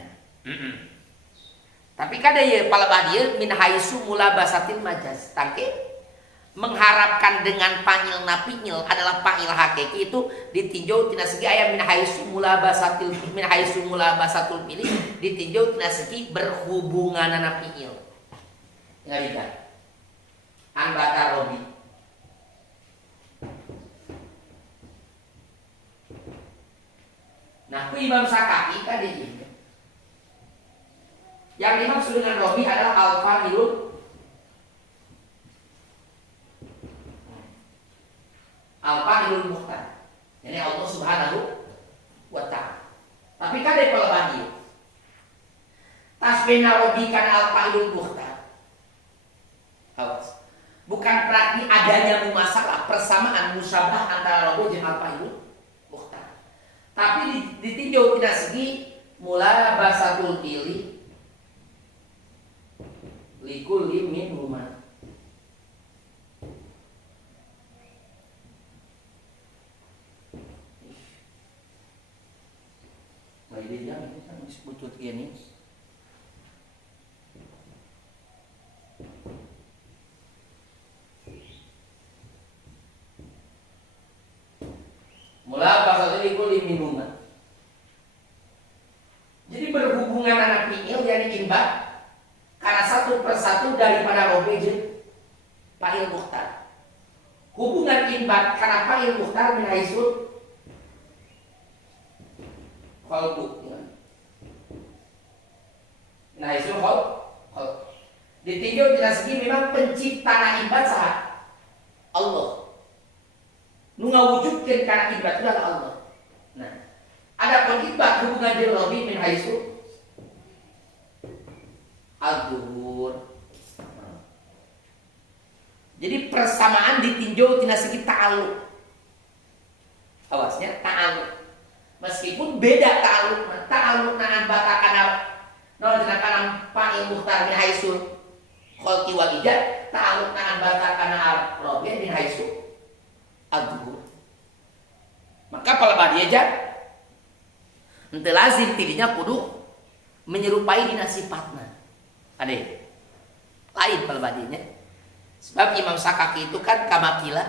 tapi kada ye palebah dieu min haisu mulabasatil majaz. Tangke mengharapkan dengan fa'il nafi'il adalah fa'il hakiki itu ditinjau tina segi aya min haisu mulabasatil pilih ditinjau tina segi berhubungan nafi'il. Ngarita. An bakar robi. Nah, ku Imam Sakaki tadi yang dimaksud dengan robi adalah al-fa'ilul muhtar. Jadi Allah Subhanahu wa ta'ala. Tapi kada pelebah dia. Tasbihna robi kan al-fa'ilul muhtar. Awas. Bukan berarti adanya masalah persamaan musyabah antara robo jeung al-fa'ilul muhtar. Tapi ditinjau tidak segi mulabasatul qili likulli minhuma. Baik dia ini kan disebut ini. Mula pasal ini kuli minuman. Jadi berhubungan anak fi'il yani imba karena satu persatu daripada robe jeung fa'il muhtar. Hubungan imba karena fa'il muhtar min haisul khalqu. Min haisul khalq. Ditinjau dari segi memang pencipta imba saha? Allah. Nu ngawujudkeun kana ibad itu adalah Allah. Nah, ada pun ibad hubungan jeung robi min haisu al-zuhur. Jadi persamaan ditinjau tina segi ta'alluq. Awasnya ta'alluq. Meskipun beda ta'alluqna. Ta'alluqna an batakana naon cenah kana fa'il muhtar min haisu khalqi wal ijad, ta'alluqna an batakana al-robi min haisu al-zuhur. Maka palebah dia aja henteu lazim tidinya kudu menyerupai dina sifatna. Ade. Lain palebah dinya. Sebab Imam Sakaki itu kan kamakila.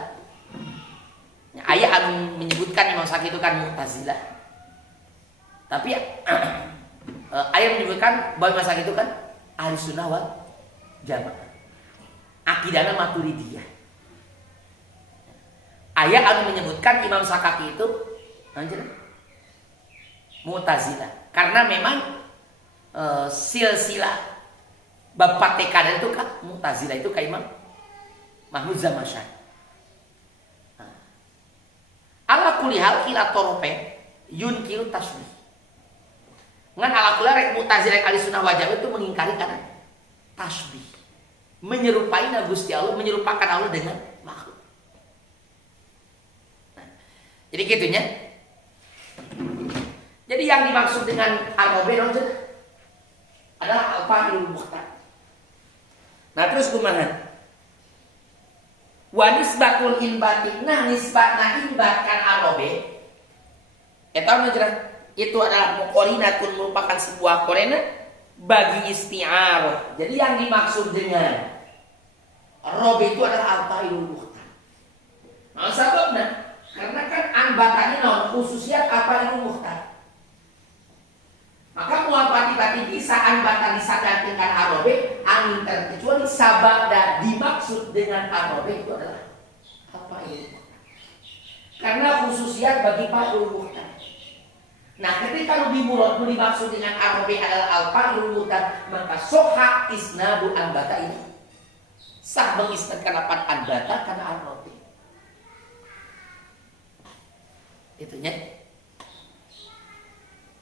Aya anu menyebutkan Imam Sakaki itu kan Mu'tazilah. Tapi aya menyebutkan bahwa Imam Sakaki itu kan Ahlussunnah wal Jamaah. Akidahna Maturidiyah. Aya anu menyebutkan Imam Sakaki itu anjir Mu'tazilah. Karena memang silsilah bab tekad itu kan Mu'tazilah itu ka Imam Mahmud Zamasyari. Ala kulli hal ila torofe yunkiru tasbih. Ngan alakula rek Mu'tazilah ahli sunnah wal jamaah itu mengingkari karena tasbih. Menyerupai Gusti Allah, menyerupakan Allah dengan makhluk. Nah, jadi gitunya. Jadi yang dimaksud dengan al-robe adalah al-fa'ilul mukhtar. Nah terus kumaha? Wa nisbatul inbati, nah nisbatna inbatkan al-robe. Eta itu adalah muqarinatun, merupakan sebuah korena bagi isti'arah. Jadi yang dimaksud dengan robe itu adalah al-fa'ilul mukhtar. Nah sebabnya karena kan anbatanya naon khususiat al-fa'ilul mukhtar. Maka mual pati-pati bisa anbatan disadarkan arobe angin terkecuali sabada dimaksud dengan arobe itu adalah apa ini? Karena khususiat bagi fa'ilul mukhtar. Nah, ketika lebih murad dimaksud dengan arobe adalah al-fa'ilul mukhtar, maka soha isnadu anbata ini sah mengisnadkan lapan anbata karena arobe. Itunya.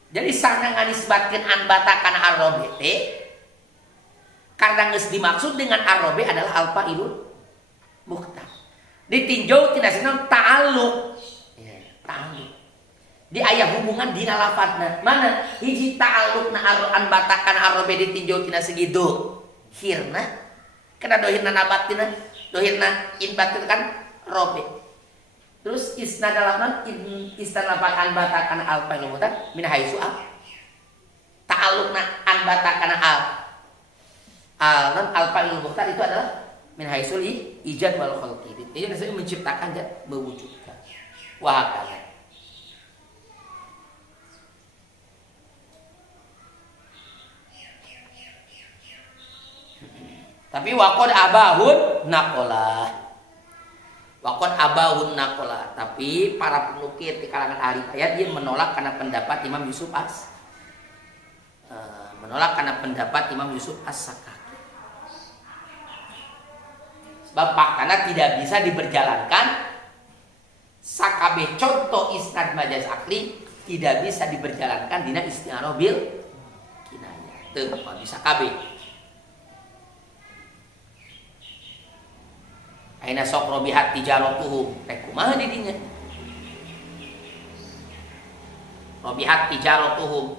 Jadi sana nganisbatkeun anbata kana arrobe teh karena geus dimaksud dengan arrobe adalah al-fa'ilul mukhtar. Ditinjau tina sina ta'alluq. Ya, ta'alluq. Di aya hubungan dina lafadzna. Mana hiji ta'alluqna anbata kana arrobe ditinjau tina segitu. Hirna kana dohirna nabatina, dohirna inbat kan robe. Terus isnad dalamna isnad lafakan batakan al-fa'ilul mukhtar min haitsu ta'alluqna an batakan al-fa'ilul mukhtar itu adalah min haitsul ijad wal khalqi. Itu maksudnya menciptakan dan mewujudkan. Wa hakala. Tapi waqad abahun naqalah. Wakon abahun nakola, tapi para penukil di kalangan ahli ayat dia menolak karena pendapat Imam Yusuf As-Sakaki. Sebab karena tidak bisa diberjalankan sakabeh contoh isnad majaz akli tidak bisa diberjalankan dina isti'arah bil kinayah. Teu bisa kabeh. Aina sok robihat tijaratuhum rek kumaha didinya robihat tijaratuhum.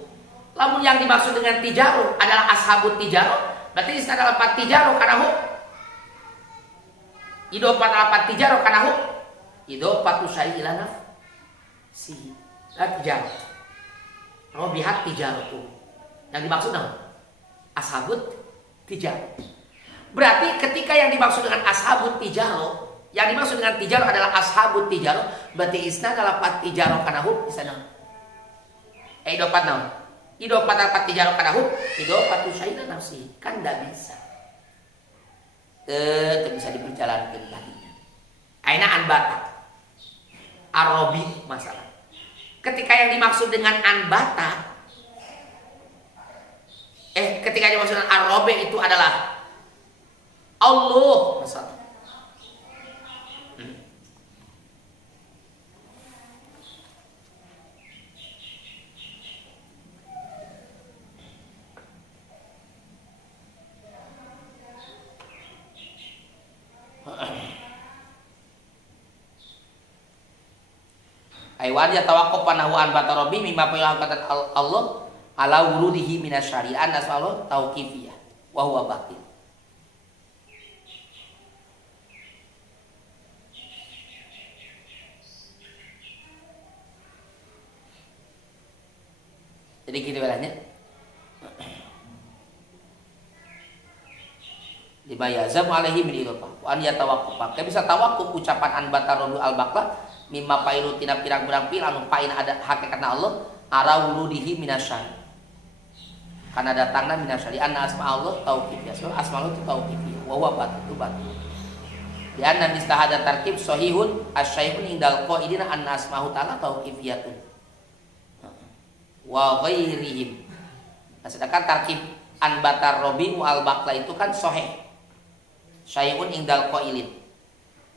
Lamun yang dimaksud dengan tijaruh adalah ashabut tijaruh, berarti isna lapat tijaruh kana hu idopat lapat tijaruh kana hu idopatu syai'ilana si tijaruh robihat tijaratuhum. Yang dimaksud naon? Ashabut tijaruh. Berarti ketika yang dimaksud dengan ashabut tijaro, yang dimaksud dengan tijaro adalah ashabut tijaro, berarti isna lapat tijaro kana hu isna. Idopat naon? Idopat lapat tijaro kana hu, idopatu syai'an nafsi. Kan enggak bisa. Tidak bisa diperjalankan tadinya. Aina anbata. Arabi masalah. Ketika yang dimaksud dengan anbata ketika yang dimaksud dengan arabi itu adalah Allah masalah. Aiwan ya tawaqquf panahu an batarabi mimma kata Allah ala wurudihi minasyari'an asal tauqifiyah wa huwa batil. Jadi gitu belahnya. Libayazam alaihi min idhofah wa an yatawaqqaf. Kayak bisa tawakkuf ucapan an batarodu al-baqla mimma pailu tina pirang-pirang pil anu pain ada hakikatna Allah ara wuludihi minasyari. Karena datangna minasyari anna asma Allah tauqifiyah. So asma Allah itu tauqifiyah wa huwa batil batil. Di anna mistahada tarkib sahihun asyaihun indal qaidina anna asmahu ta'ala tauqifiyatun wa ghairihim. Nah, sedangkan tarkib anbatar robi mu'al baqla itu kan sahih syai'un indal qailin.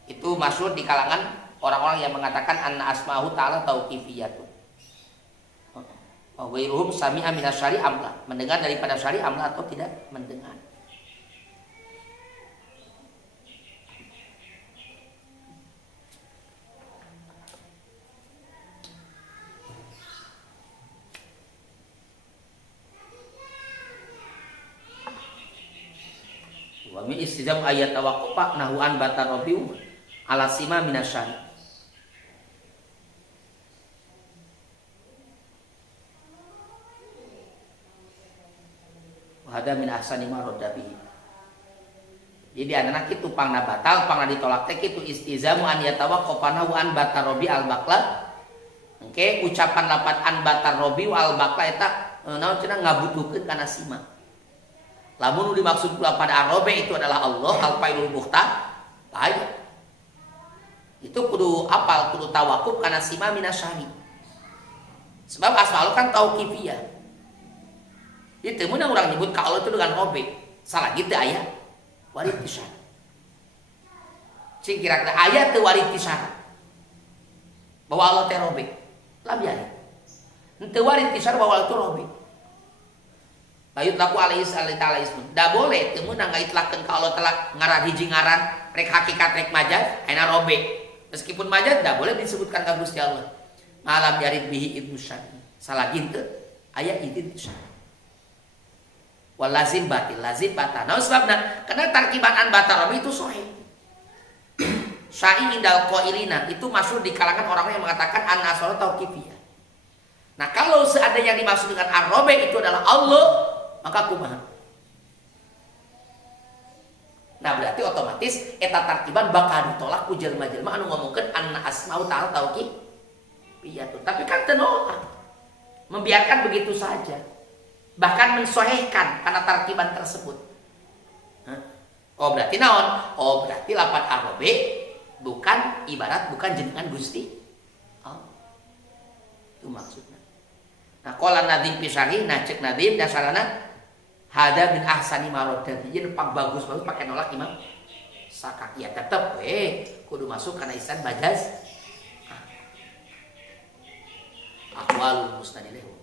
Itu masyhur di kalangan orang-orang yang mengatakan anna asmahu ta'ala tauqifiyatun. Wa ghairuhum sami'a minasyari amla, mendengar daripada syari amla atau tidak mendengar. Wa min istizam ayat tawaqquf nahuan batar rabiu ala sima minasyari. Ada min ahsani ma radda bihi. Jadi anak itu pangna batal, pangna ditolak teh kitu istizamu an yatawaqqafana wa an batar rabi al baqla. Engke ucapan lapat an batar rabi al baqla eta naon cenah ngabutuhkeun kana sima. Lamun dimaksud pula pada arabe itu adalah Allah al-failul muhta, lain. Itu kudu apal, kudu tawakuf kana sima minasyari. Sebab asmaul kan tauqifiyah. Itu mun orang nyebut ka Allah itu dengan robe. Salah gitu aya warid tisar. Cing kira-kira aya teu warid tisar. Bahwa Allah teh robe. Lam yari. Henteu warid tisar bahwa Allah itu robe. Ayat laku alaihi ta'ala ismun. Da boleh teu meunang ngaitlahkeun ka Allah telah ngaran hiji ngaran rek hakikat rek majaz ayeuna robe. Meskipun majaz da boleh disebutkan ka Gusti Allah. Malam yarid bihi ibnu syar'i. Salah gitu aya idin tisar. Wal lazim batil, lazim batal. Nah sebabna karena tarkiban an batal itu sahih. Syai indal qailina itu masuk di kalangan orang yang mengatakan an asal tauqifiyah. Nah kalau seandainya yang dimaksud dengan ar-rabi itu adalah Allah, maka kumaha? Nah berarti otomatis eta tarkiban bakal ditolak ku jelema-jelema anu ngomongkeun anna asmaul ta'ala tauqifiyah. Tapi kan teu nolak. Membiarkan begitu saja. Bahkan mensohehkan karena tarkiban tersebut. Oh berarti naon? Oh berarti lapan arabe bukan ibarat bukan jenengan Gusti. Oh. Itu maksudnya. Nah qala Nadim Pisari, nah cek Nadim dasarana hada min ahsani marodati. Jadi bagus pakai nolak Imam Sakak. Ya tetep kudu masuk karena isan majaz. Ahwalul musnadilahu.